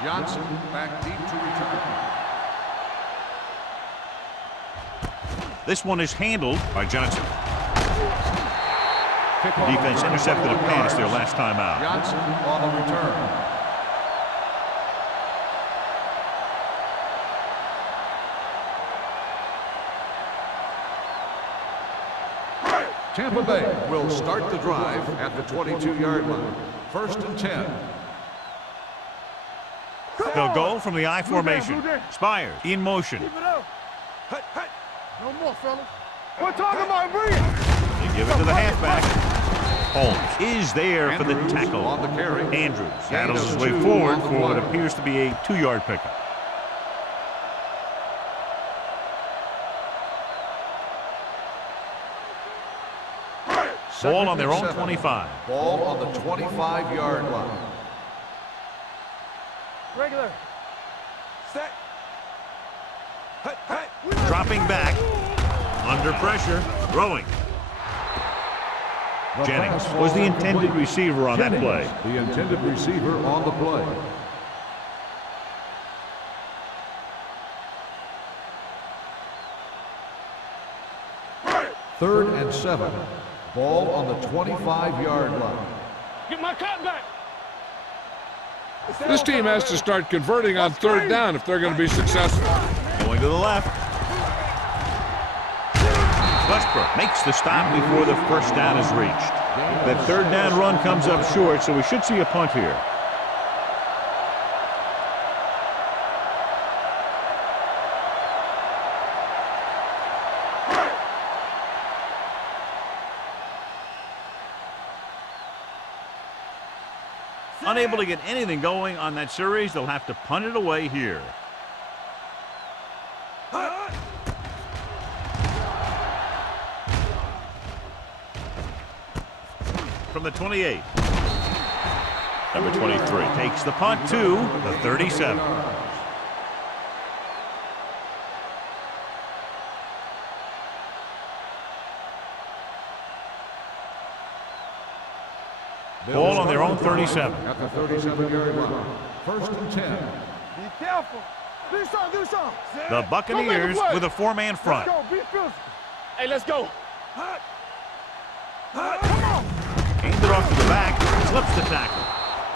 Johnson back deep to return. This one is handled by Johnson. Defense intercepted a pass their last time out. Johnson on the return. Tampa Bay will start the drive at the 22-yard line. First and 10. They'll go from the I formation. Spires in motion. Keep it up. No more, fellas. We're talking about breathing. They give it to the halfback. Holmes is there for the tackle. On the carry. Andrews battles his way forward for what appears to be a 2-yard pickup. Ball on their own 25. Ball on the 25-yard line. Regular. Set. Dropping back. Under pressure. Throwing. Jennings was the intended receiver on that play. The intended receiver on the play. Third and 7. Ball on the 25-yard line. Get my cut back. This team has to start converting on third down if they're going to be successful. Going to the left. Westbrook makes the stop before the first down is reached. That third down run comes up short, so we should see a punt here. Unable to get anything going on that series, they'll have to punt it away here. From the 28. Number 23 takes the punt to the 37. Ball on their own 37. At the 37-yard line. First and 10. Be careful. Do something, do something. The Buccaneers with a 4-man front. Let's go, be physical. Hey, let's go. Come on. Aimed it off to the back, slips the tackle.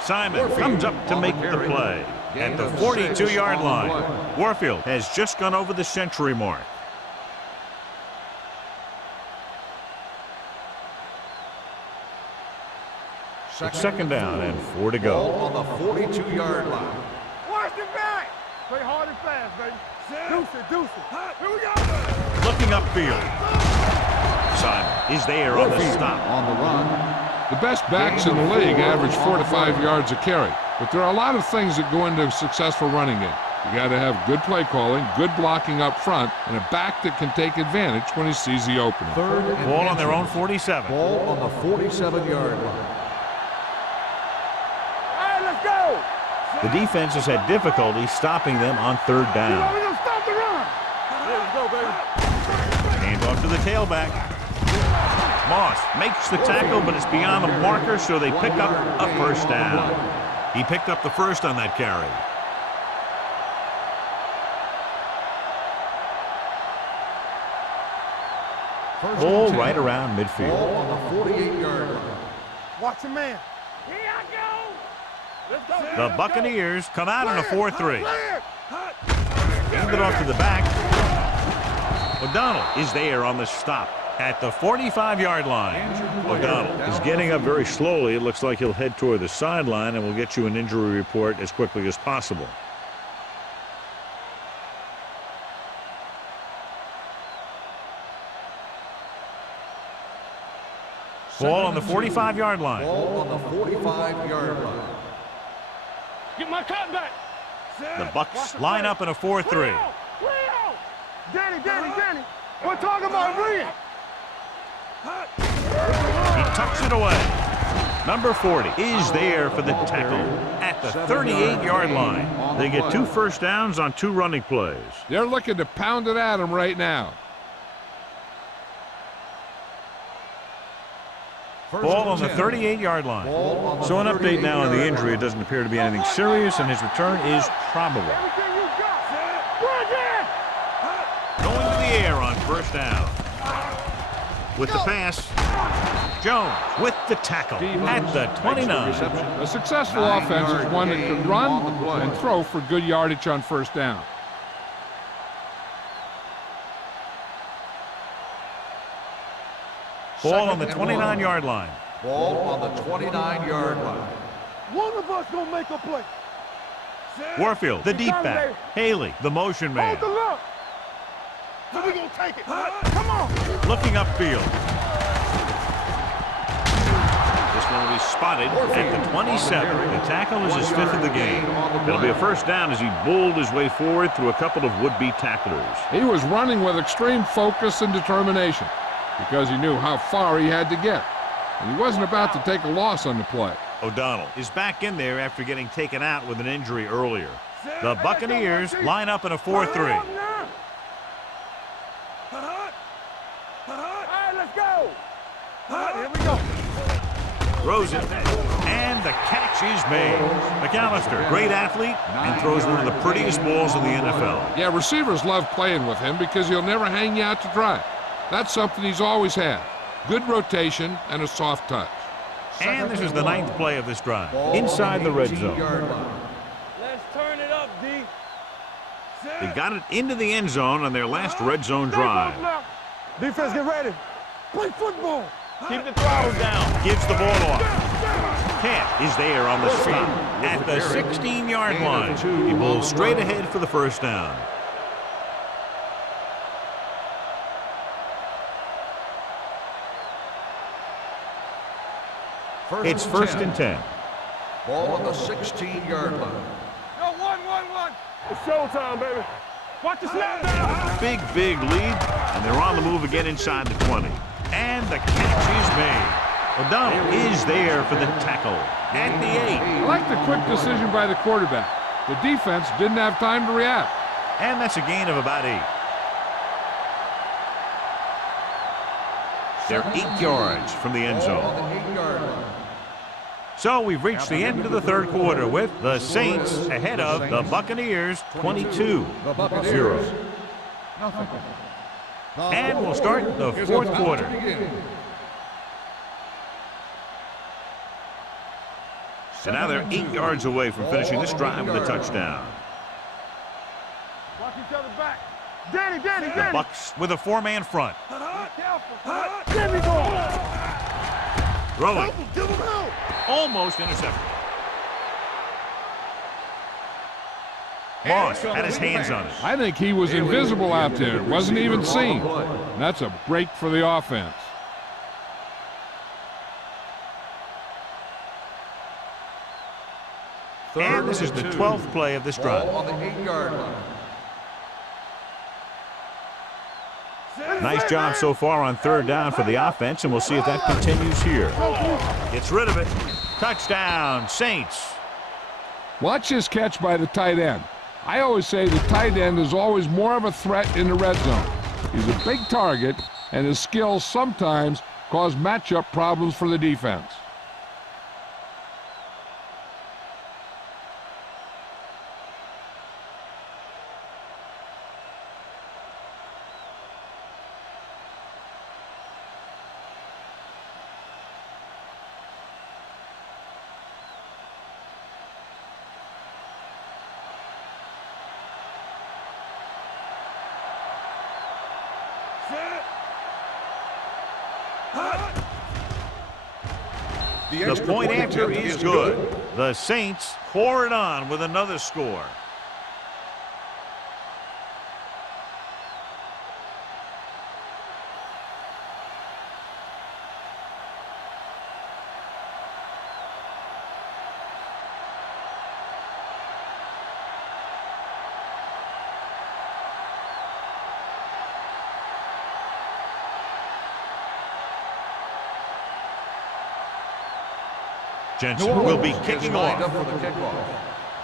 Simon comes up to make the play at the 42-yard line. Warfield has just gone over the century mark. It's second down and 4 to go. Ball on the 42-yard line. Watch the back. Play hard and fast, baby. Deuce it. Here we go. Looking upfield. Simon is there on the stop. On the run. The best backs in the league average 4 to 5 yards a carry. But there are a lot of things that go into a successful running game. You got to have good play calling, good blocking up front, and a back that can take advantage when he sees the opening. Ball on their own 47. Ball on the 47-yard line. The defense has had difficulty stopping them on third down. We're going to stop the run. There we go, baby. Hand off to the tailback. Moss makes the tackle, but it's beyond the marker, so they pick up a first down. He picked up the first on that carry. Ball right around midfield. Ball on the 48-yard line. Watch the man. Here I go. Let's go. The Buccaneers come out in a 4-3. Hand it off to the back. O'Donnell is there on the stop at the 45-yard line. O'Donnell is getting up very slowly. It looks like he'll head toward the sideline, and we'll get you an injury report as quickly as possible. Ball on the 45-yard line. Ball on the 45-yard line. Get my cut back. The Bucs line up in a 4-3. Danny. We're talking about Reed. He tucks it away. Number 40 is there for the tackle at the 38-yard line. They get 2 first downs on 2 running plays. They're looking to pound it at him right now. Ball on the 38-yard line. So an update now on the injury. It doesn't appear to be anything serious, and his return is probable. Going to the air on first down. With the pass, Jones with the tackle at the 29. A successful offense is one that can run and throw for good yardage on first down. Ball on the 29-yard line. Ball on the 29-yard line. One of us gonna make a play. Warfield, the deep back. Haley, the motion man. Hold the look. So we gonna take it. Come on. Looking upfield. This one will be spotted at the 27. The tackle is his 5th of the game. It'll be a first down as he bulled his way forward through a couple of would-be tacklers. He was running with extreme focus and determination because he knew how far he had to get. And he wasn't about to take a loss on the play. O'Donnell is back in there after getting taken out with an injury earlier. The Buccaneers line up in a 4-3. All right, let's go. Here we go. Throws it, and the catch is made. McAllister, great athlete, and throws one of the prettiest balls in the NFL. Yeah, receivers love playing with him because he'll never hang you out to dry. That's something he's always had. Good rotation and a soft touch. And this is the 9th play of this drive. Inside the red zone. Let's turn it up, D. They got it into the end zone on their last red zone drive. Defense, get ready. Play football. Keep the throttle down. Gives the ball off. Camp is there on the stop at the 16-yard line. He bowls straight ahead for the first down. It's first and 10. Ball on the 16-yard line. Yo, 1-1-1. It's showtime, baby. Watch the snap down. Big lead, and they're on the move again inside the 20. And the catch is made. O'Donnell is there for the tackle at the 8. I like the quick decision by the quarterback. The defense didn't have time to react. And that's a gain of about 8. They're 8 yards from the end Ball zone. on the 8-yard line. So we've reached the end of the third quarter with the Saints ahead of the Buccaneers 22-0. And we'll start the fourth quarter. So now they're 8 yards away from finishing this drive with a touchdown. Watch each other back. Danny. The Bucks with a 4-man front. There we go. Throwing. Give him help. Almost intercepted. Moss had his hands on it. I think he was invisible out there. It wasn't even seen. And that's a break for the offense. And this is the 12th play of this drive. On the 8-yard line. Nice job so far on third down for the offense, and we'll see if that continues here. Gets rid of it. Touchdown, Saints. Watch this catch by the tight end. I always say the tight end is always more of a threat in the red zone. He's a big target, and his skills sometimes cause matchup problems for the defense. The point after is good. The Saints pour it on with another score. Jensen will be kicking off. Up for the kickoff.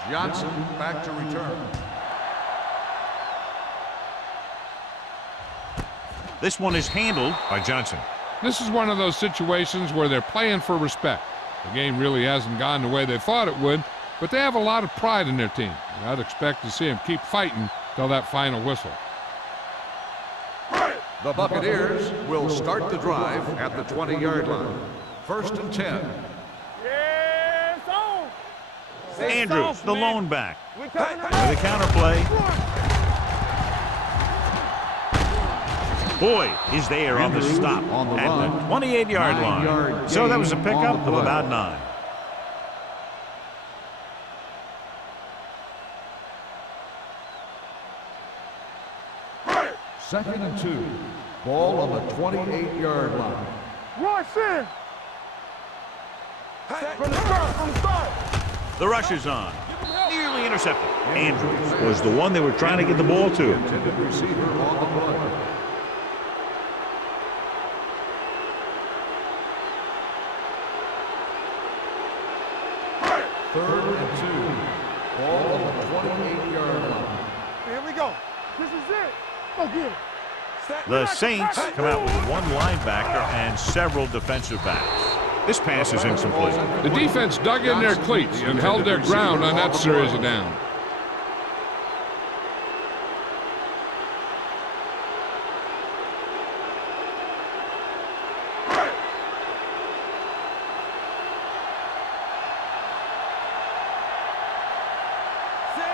Johnson back to return. This one is handled by Johnson. This is one of those situations where they're playing for respect. The game really hasn't gone the way they thought it would, but they have a lot of pride in their team. And I'd expect to see them keep fighting till that final whistle. The Buccaneers will start the drive at the 20-yard line. 1st and 10. Andrews, the lone back. With a counterplay. Boyd is there on the stop at the 28-yard line. So that was a pickup of about 9. Second and 2. Ball on the 28-yard line. Rush in. From the start. The rush is on. Nearly intercepted. Andrews was the one they were trying to get the ball to. Intended receiver on the play. Third and 2. Ball on the 28-yard line. Here we go. This is it. Go get it. The Saints come out with one linebacker and several defensive backs. This pass is incomplete. The defense dug in their cleats and held their ground on that series of downs.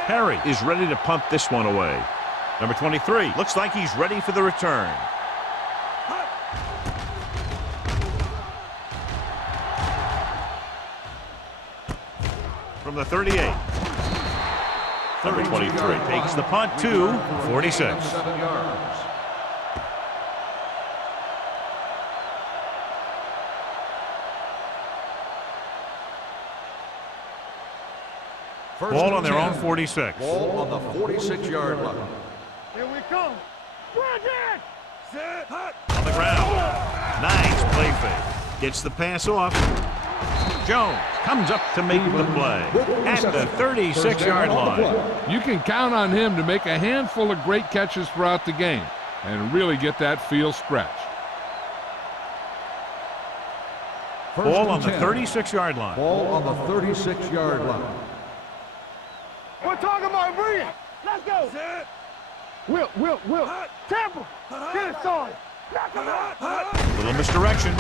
Perry is ready to punt this one away. Number 23 looks like he's ready for the return. From the 38. Number 23 takes the punt to 46. 7 yards. Ball on their own 46. Ball on the 46-yard line. Here we come. Bridget! On the ground. Nice play fake. Gets the pass off. Jones comes up to make the play at the 36-yard line. You can count on him to make a handful of great catches throughout the game and really get that field stretched. Ball on the 36-yard line. Ball on the 36-yard line. We're talking about bring it. Let's go. Will. Temple. Get it, son. Little misdirection.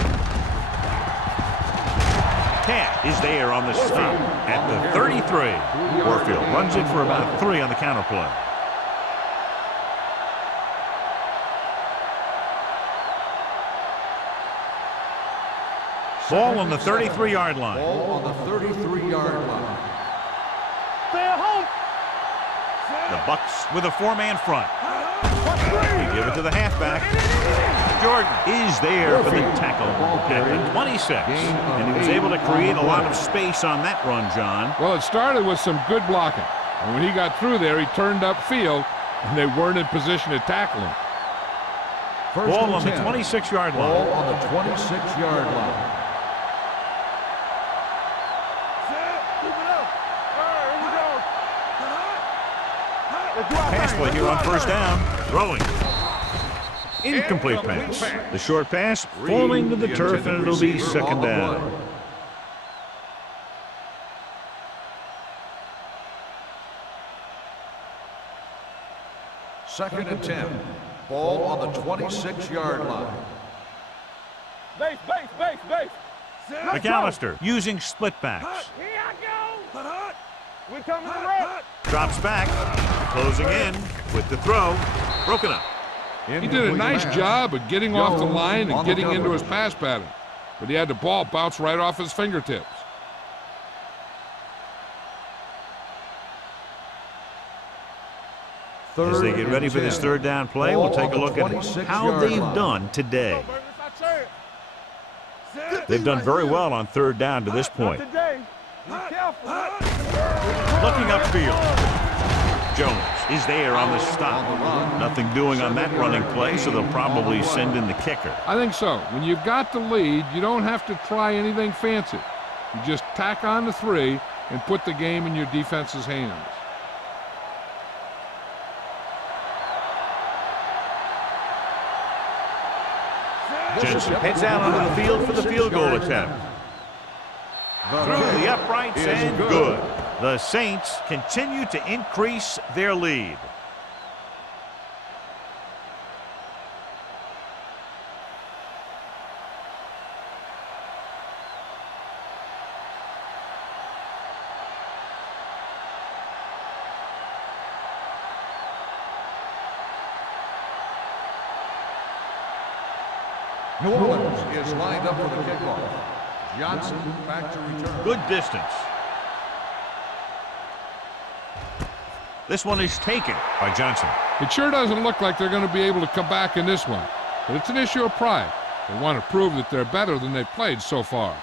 Cat is there on the stop at the 33. Warfield runs it for about 3 on the counter play. Ball on the 33-yard line. Ball on the 33-yard line. Stay at home. The Bucks with a 4-man front. They give it to the halfback. Jordan is there for the tackle at the 26. And he was able to create a lot of space on that run, John. Well, it started with some good blocking. And when he got through there, he turned upfield, and they weren't in position to tackle him. Ball on the 26-yard line. Ball on the 26-yard line. Pass play here on first down. Throwing. Incomplete pass. The short pass falling to the turf, and it'll be second down. Second and 10. Ball on the 26-yard line. Base. McAllister using split backs. Here I go. We coming to the right. Drops back. Closing in with the throw. Broken up. He did a nice job of getting off the line and getting into his pass pattern, but he had the ball bounce right off his fingertips. As they get ready for this third down play, we'll take a look at how they've done today. They've done very well on third down to this point. Looking upfield. Jones is there on the stop. Nothing doing on that running play, so they'll probably send in the kicker. I think so. When you've got the lead, you don't have to try anything fancy. You just tack on the 3 and put the game in your defense's hands. Jensen heads out onto the field for the field goal attempt. Through the uprights and good. The Saints continue to increase their lead. New Orleans is lined up for the kickoff. Johnson back to return. Good distance. This one is taken by Johnson. It sure doesn't look like they're going to be able to come back in this one, but it's an issue of pride. They want to prove that they're better than they've played so far.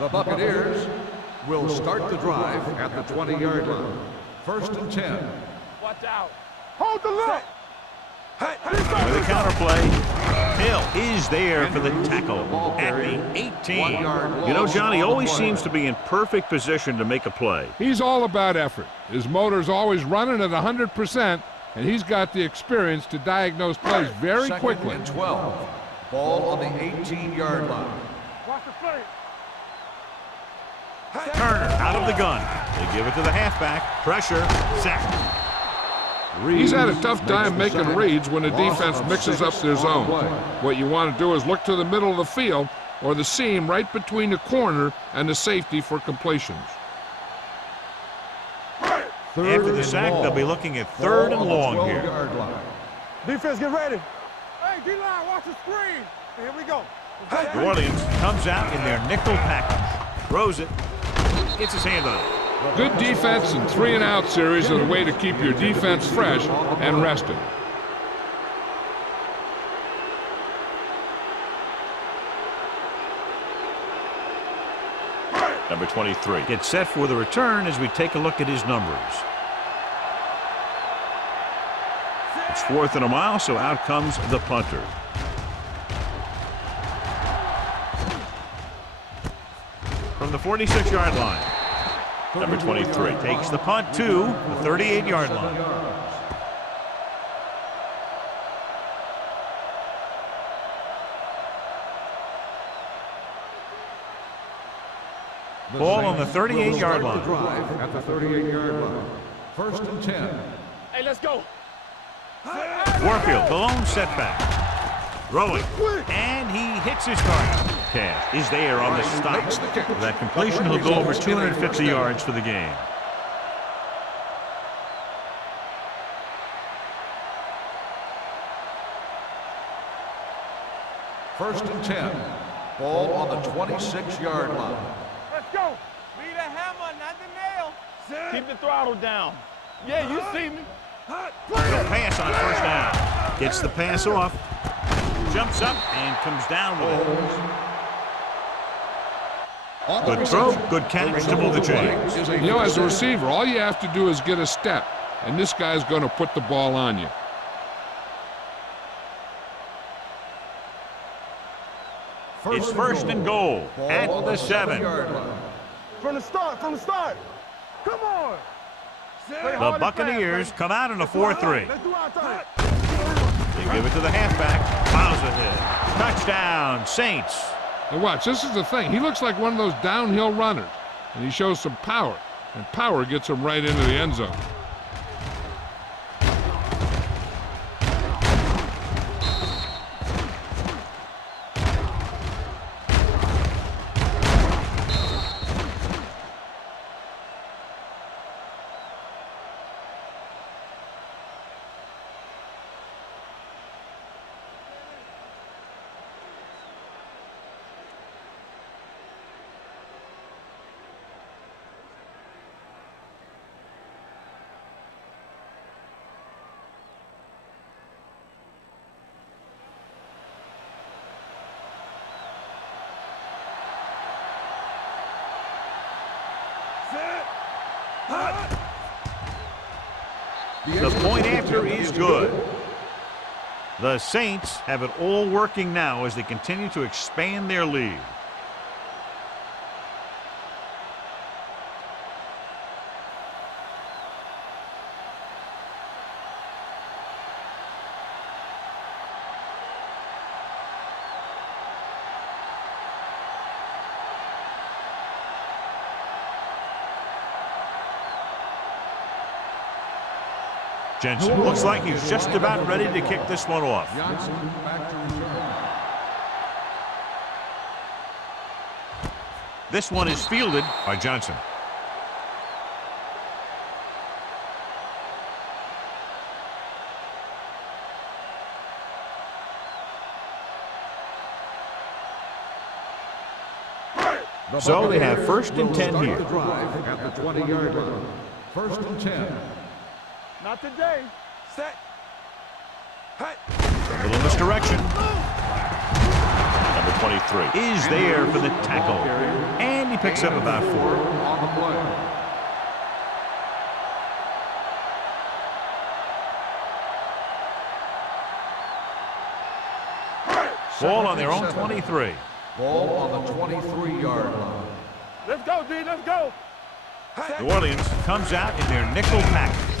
The Buccaneers will start the drive at the 20-yard line. First and 10. Watch out. Hold the look. With the counter play, Hill is there for the tackle at the 18. You know, Johnny always seems to be in perfect position to make a play. He's all about effort. His motor's always running at 100%, and he's got the experience to diagnose plays very quickly. Second and 12. Ball on the 18-yard line. Watch the play. Turner out of the gun. They give it to the halfback. Pressure. Sack. He's had a tough time making reads when the defense mixes up their zone. What you want to do is look to the middle of the field or the seam right between the corner and the safety for completions. After the sack, they'll be looking at third and long here. Defense, get ready. Hey, D-line, watch the screen. Here we go. New Orleans comes out in their nickel package. Throws it. Gets his hand on it. Good defense and 3-and-out series are the way to keep your defense fresh and rested. Number 23 gets set for the return as we take a look at his numbers. It's 4th and a mile, so out comes the punter. From the 46-yard line. Number 23 takes the punt to the 38-yard line. Ball on the 38-yard line. Drive at the 38-yard line. First and 10. Hey, let's go. Warfield, the lone setback. Throwing. And he hits his target. Cash is there on the stop. With that completion, he'll go over 250 yards for the game. First and 10. Ball on the 26-yard line. Let's go. Be the hammer, not the nail. Keep the throttle down. Yeah, you see me. He'll pass on first down. Gets the pass off. Jumps up and comes down with it. Good throw, good catch to move the chains. You know, as a receiver, all you have to do is get a step, and this guy's going to put the ball on you. It's first and goal at the 7. From the start, Come on. The Buccaneers come out in a 4-3. Let's do our thing. They give it to the halfback. Miles ahead. Touchdown, Saints. And watch, this is the thing. He looks like one of those downhill runners, and he shows some power, and power gets him right into the end zone. The point after is good. The Saints have it all working now as they continue to expand their lead. Jensen looks like he's just about ready to kick this one off. Johnson back to return. This one is fielded by Johnson. So they have first and 10 here. The drive at the 20-yard line. First and 10. Not today. Set. Hey. A little misdirection. Number 23 is there for the tackle. And he picks up about 4. On the play. Ball on their own 23. Ball on the 23-yard line. Let's go, D. Let's go. New Orleans comes out in their nickel package.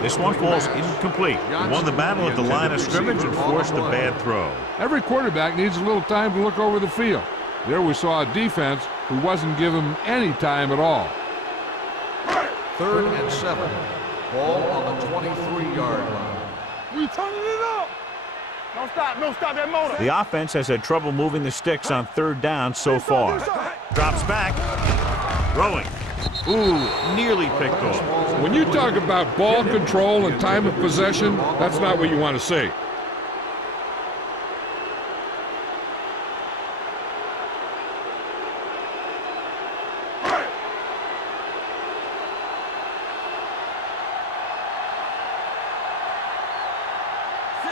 This one falls incomplete. He won the battle at the line of scrimmage and forced a bad throw. Every quarterback needs a little time to look over the field. There we saw a defense who wasn't given any time at all. 3rd and 7. Ball on the 23-yard line. We turning it up. Don't stop that motor. The offense has had trouble moving the sticks on 3rd down so far. Drops back. Throwing. Ooh, nearly picked off. When you talk about ball control and time of possession, that's not what you want to see.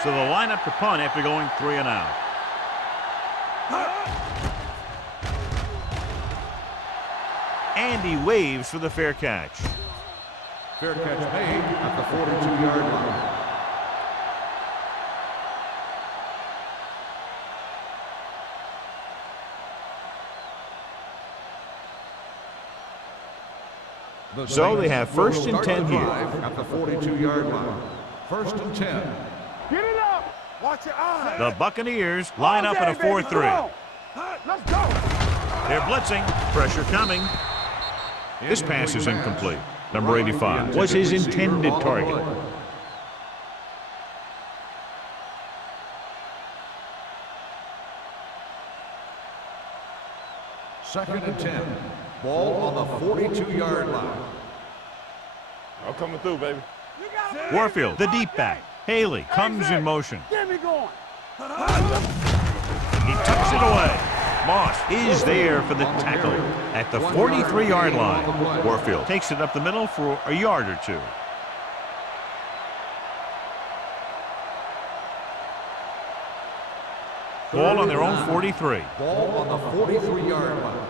So they'll line up to punt after going 3 and out. And he waves for the fair catch. Fair catch made at the 42-yard line. So they have first and 10 here. At the 42-yard line. First and 10. Get it up. Watch your eyes. The Buccaneers line up in a 4-3. Let's go. They're blitzing. Pressure coming. This pass is incomplete. Number 85 was his intended target. Second and 10. Ball on the 42-yard line. I'm coming through, baby. Warfield, the deep back. Haley comes in motion. Get me going. He tucks it away. Moss is there for the tackle at the 43-yard line. Warfield takes it up the middle for a yard or two. Ball on their own 43. Ball on the 43-yard line.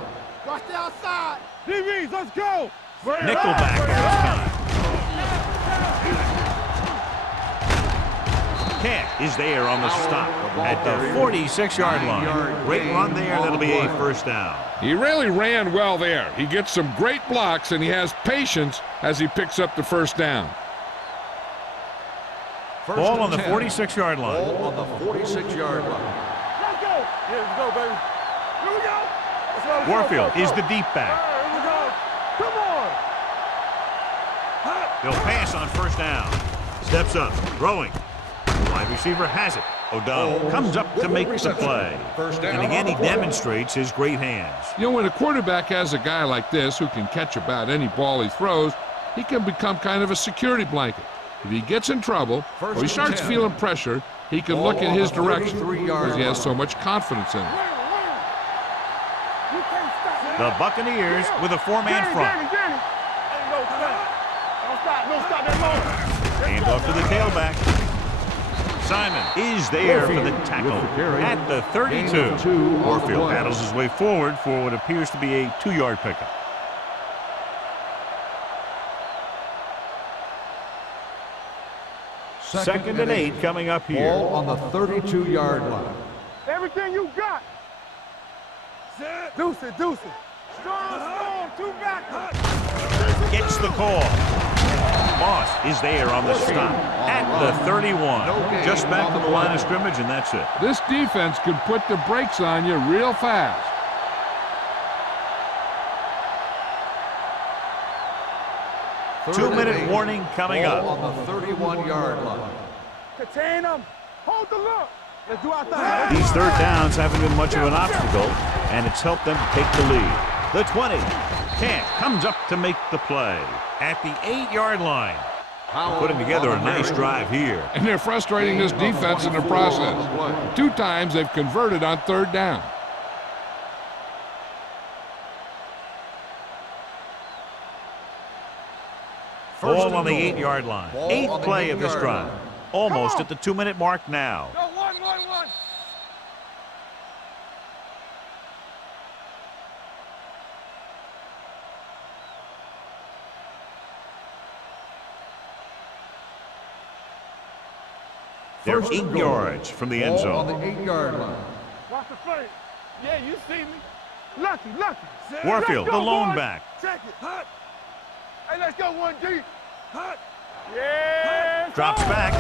Watch the outside. DBs, let's go. Nickelback this time. Kent is there on the stop at the 46-yard line. Great run there. That'll be a first down. He really ran well there. He gets some great blocks, and he has patience as he picks up the first down. Ball on the 46-yard line. Ball on the 46-yard line. Let's go. Yeah, let's go, baby. Here we go. Let's go. Warfield is the deep back. Here we go. Come on. They'll pass on first down. Steps up, throwing. Wide receiver has it. O'Donnell comes up to make the play. And again, he demonstrates his great hands. You know, when a quarterback has a guy like this who can catch about any ball he throws, he can become kind of a security blanket. If he gets in trouble or he starts feeling pressure, he can look in his direction because he has so much confidence in it. The Buccaneers with a four-man front. Hand off to the tailback. Simon is there for the tackle at the 32. Warfield battles his way forward for what appears to be a 2-yard pickup. Second and 8 coming up here. Ball on the 32-yard line. Everything you got. Deuce it, deuce it. Strong, two back. Gets the call. Moss is there on the stop at the 31. Just back to the line of scrimmage, and that's it. This defense can put the brakes on you real fast. Two-minute warning coming up. On the 31-yard line. Contain them. Hold the look. Let's do our thing. These third downs haven't been much of an obstacle, and it's helped them take the lead. The 20. Camp comes up to make the play at the 8-yard line. Putting together a nice drive here. And they're frustrating this defense in the process. 2 times they've converted on third down. Ball on the 8-yard line. 8th play of this drive. Almost at the 2-minute mark now. Go, one. They're 8 yards from the end Ball on the zone. 8-yard line. Watch the play. Yeah, you see me. Lucky. Warfield, the lone back. Check it. Hey, let's go one deep. Yeah. Drops back.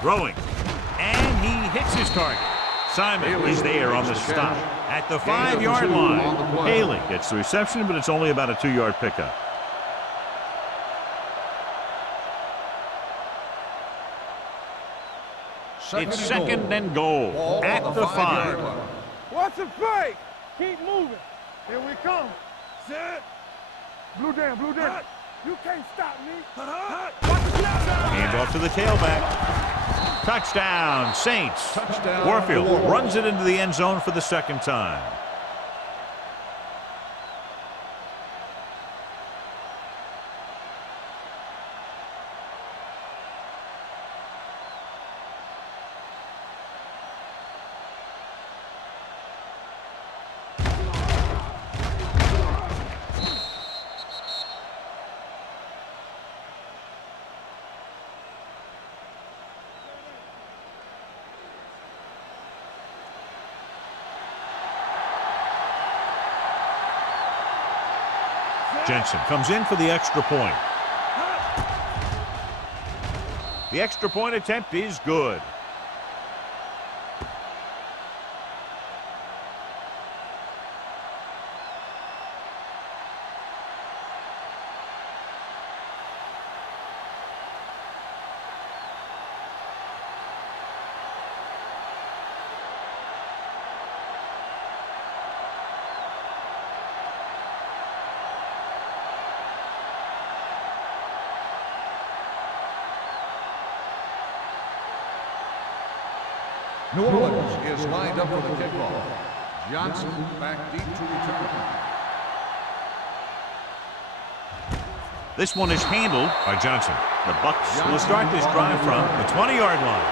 Throwing. And he hits his target. Simon is there on the stop at the 5-yard line. Haley gets the reception, but it's only about a 2-yard pickup. It's second and goal at the 5. What's the play? Keep moving. Here we come. Set. Blue down. You can't stop me. Hand off to the tailback. Touchdown, Saints. Warfield runs it into the end zone for the second time. Jensen comes in for the extra point. The extra point attempt is good. New Orleans is lined up for the kickoff. Johnson back deep to return. This one is handled by Johnson. The Bucks will start this drive from the 20-yard line.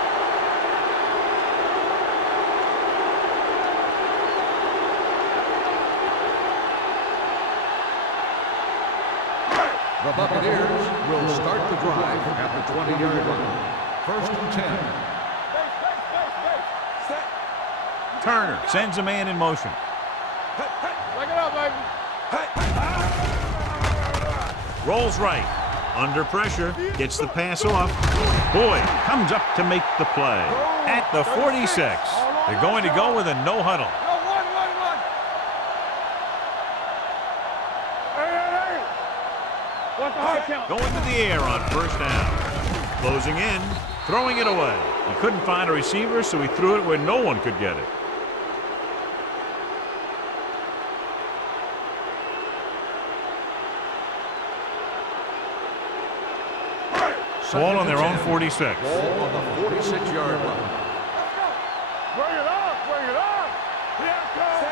The Buccaneers will start the drive at the 20-yard line. First and 10. Turner sends a man in motion. Break it up, baby. Rolls right. Under pressure. Gets the pass off. Boyd comes up to make the play. At the 46. They're going to go with a no huddle. What's the hard count? Going to the air on first down. Closing in. Throwing it away. He couldn't find a receiver, so he threw it where no one could get it. Ball on their own 46. Ball on the 46-yard line. Bring it up, bring it up. Here it comes.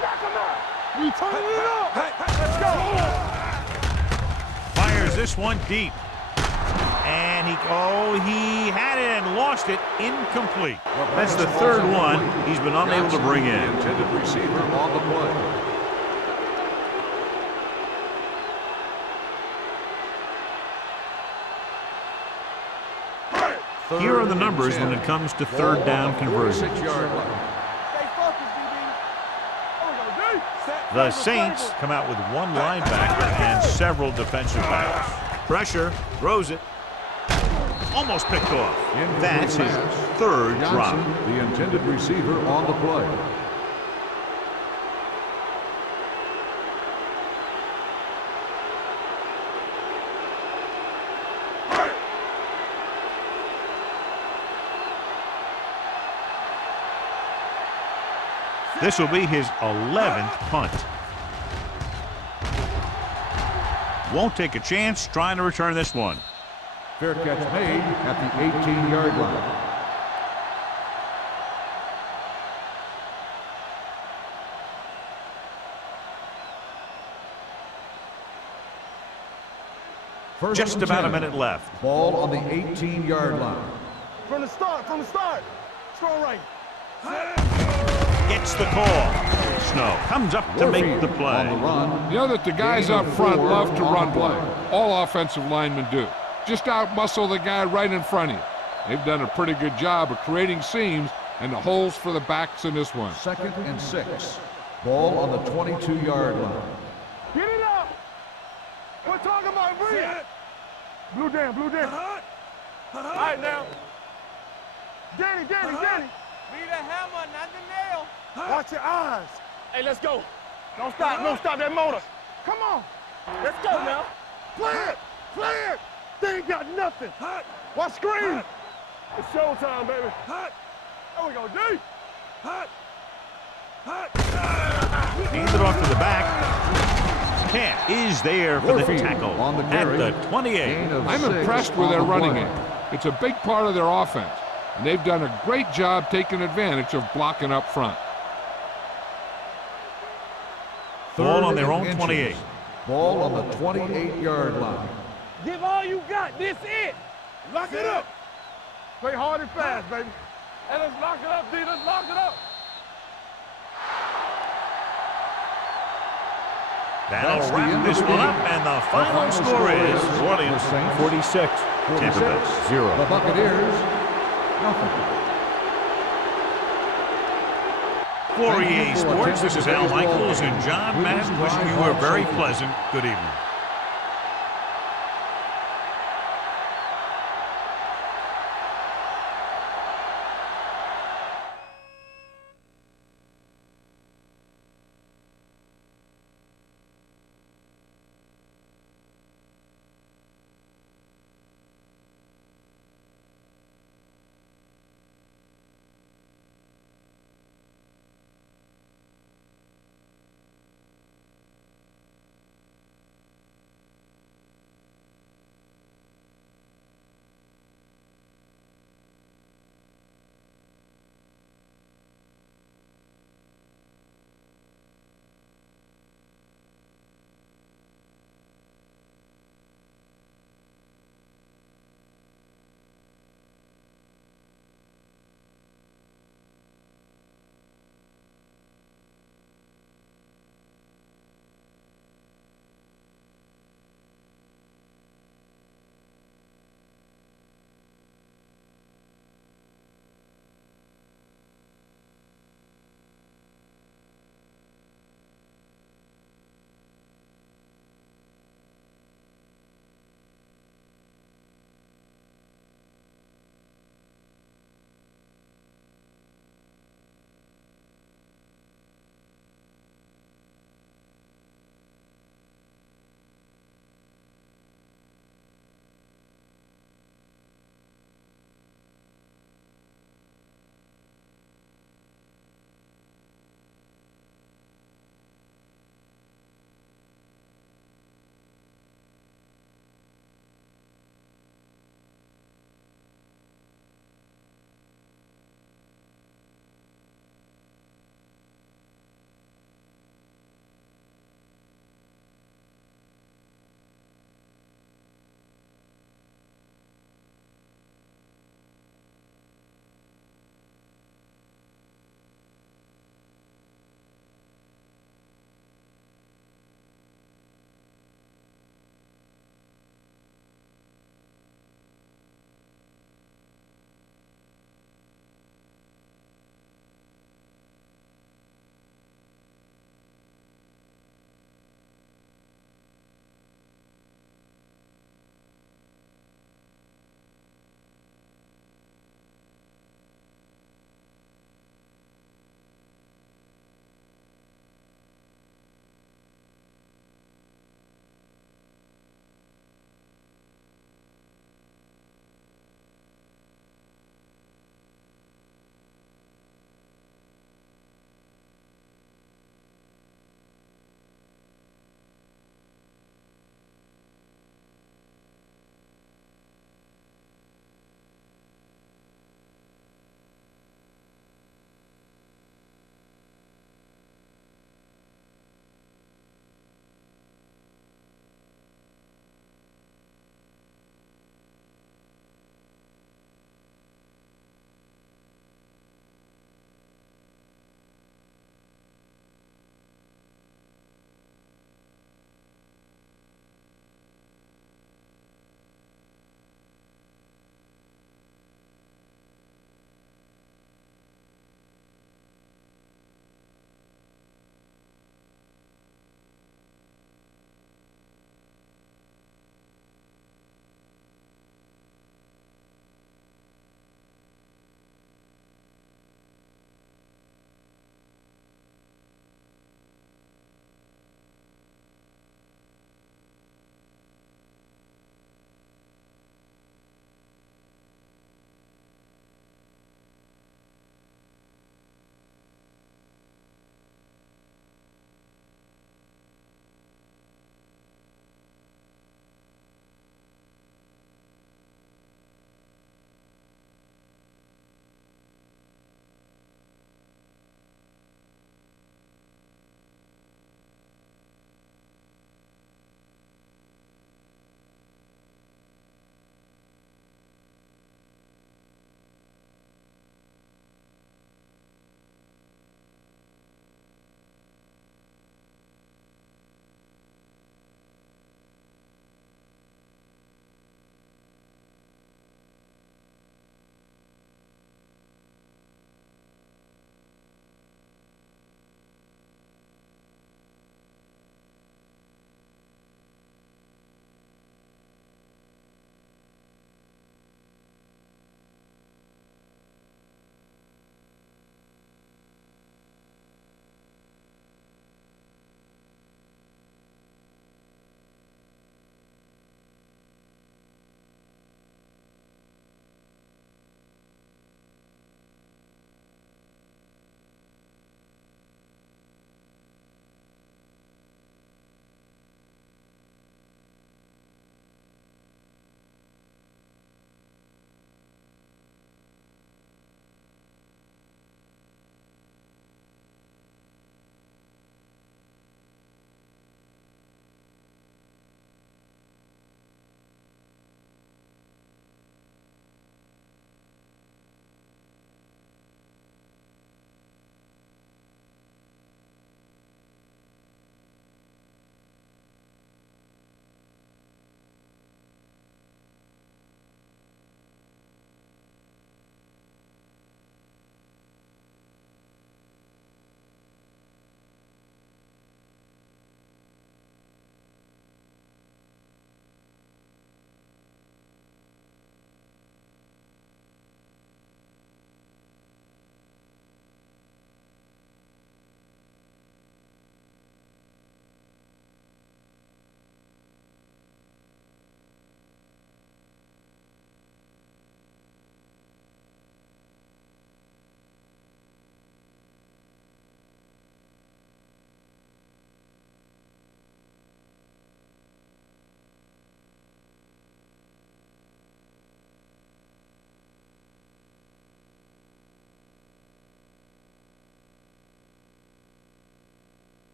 Back him up. We turn it up. Let's go. Fires this one deep. And he had it and lost it. Incomplete. That's the third one he's been unable to bring in. Intended receiver on the play. Here are the numbers when it comes to third down conversions. 46-yard line. Stay focused, DB. The Saints come out with one linebacker and several defensive backs. Pressure, throws it. Almost picked off. That's his third drop. Johnson, the intended receiver on the play. This will be his 11th punt. Won't take a chance trying to return this one. Fair catch made at the 18-yard line. First Just and about 10. a minute left. Ball on the 18-yard line. From the start. Strong right. Gets the call. Snow comes up to make the On the play. run. You know that the guys up front love to run play. All offensive linemen do. Just out-muscle the guy right in front of you. They've done a pretty good job of creating seams and the holes for the backs in this one. Second and 6. Ball on the 22-yard line. Get it up. We're talking about bring it. Blue down. All right, now. Danny. Be the hammer, not the nail. Watch your eyes. Hey, let's go. Don't stop that motor. Come on. Let's go now. Play it. They ain't got nothing. Watch screen. It's showtime, baby. There we go, D. Hands it off to the back. Camp is there for the tackle on the at carry. the 28. Gain of I'm 6 impressed with on their the running play. game. It's a big part of their offense, and they've done a great job taking advantage of blocking up front. Ball on Third their and own inches. 28. Ball on the 28-yard line. Give all you got. This it. Lock it up. Play hard and fast, baby. Hey, let's lock it up, D. Let's lock it up. That'll That's the wrap end this of the one game. up, and the final score is New Orleans the Saints 46, Tampa Bay 46. 0. The Buccaneers, nothing. For EA Sports, this is Al Michaels and John Madden wishing you a very pleasant good evening.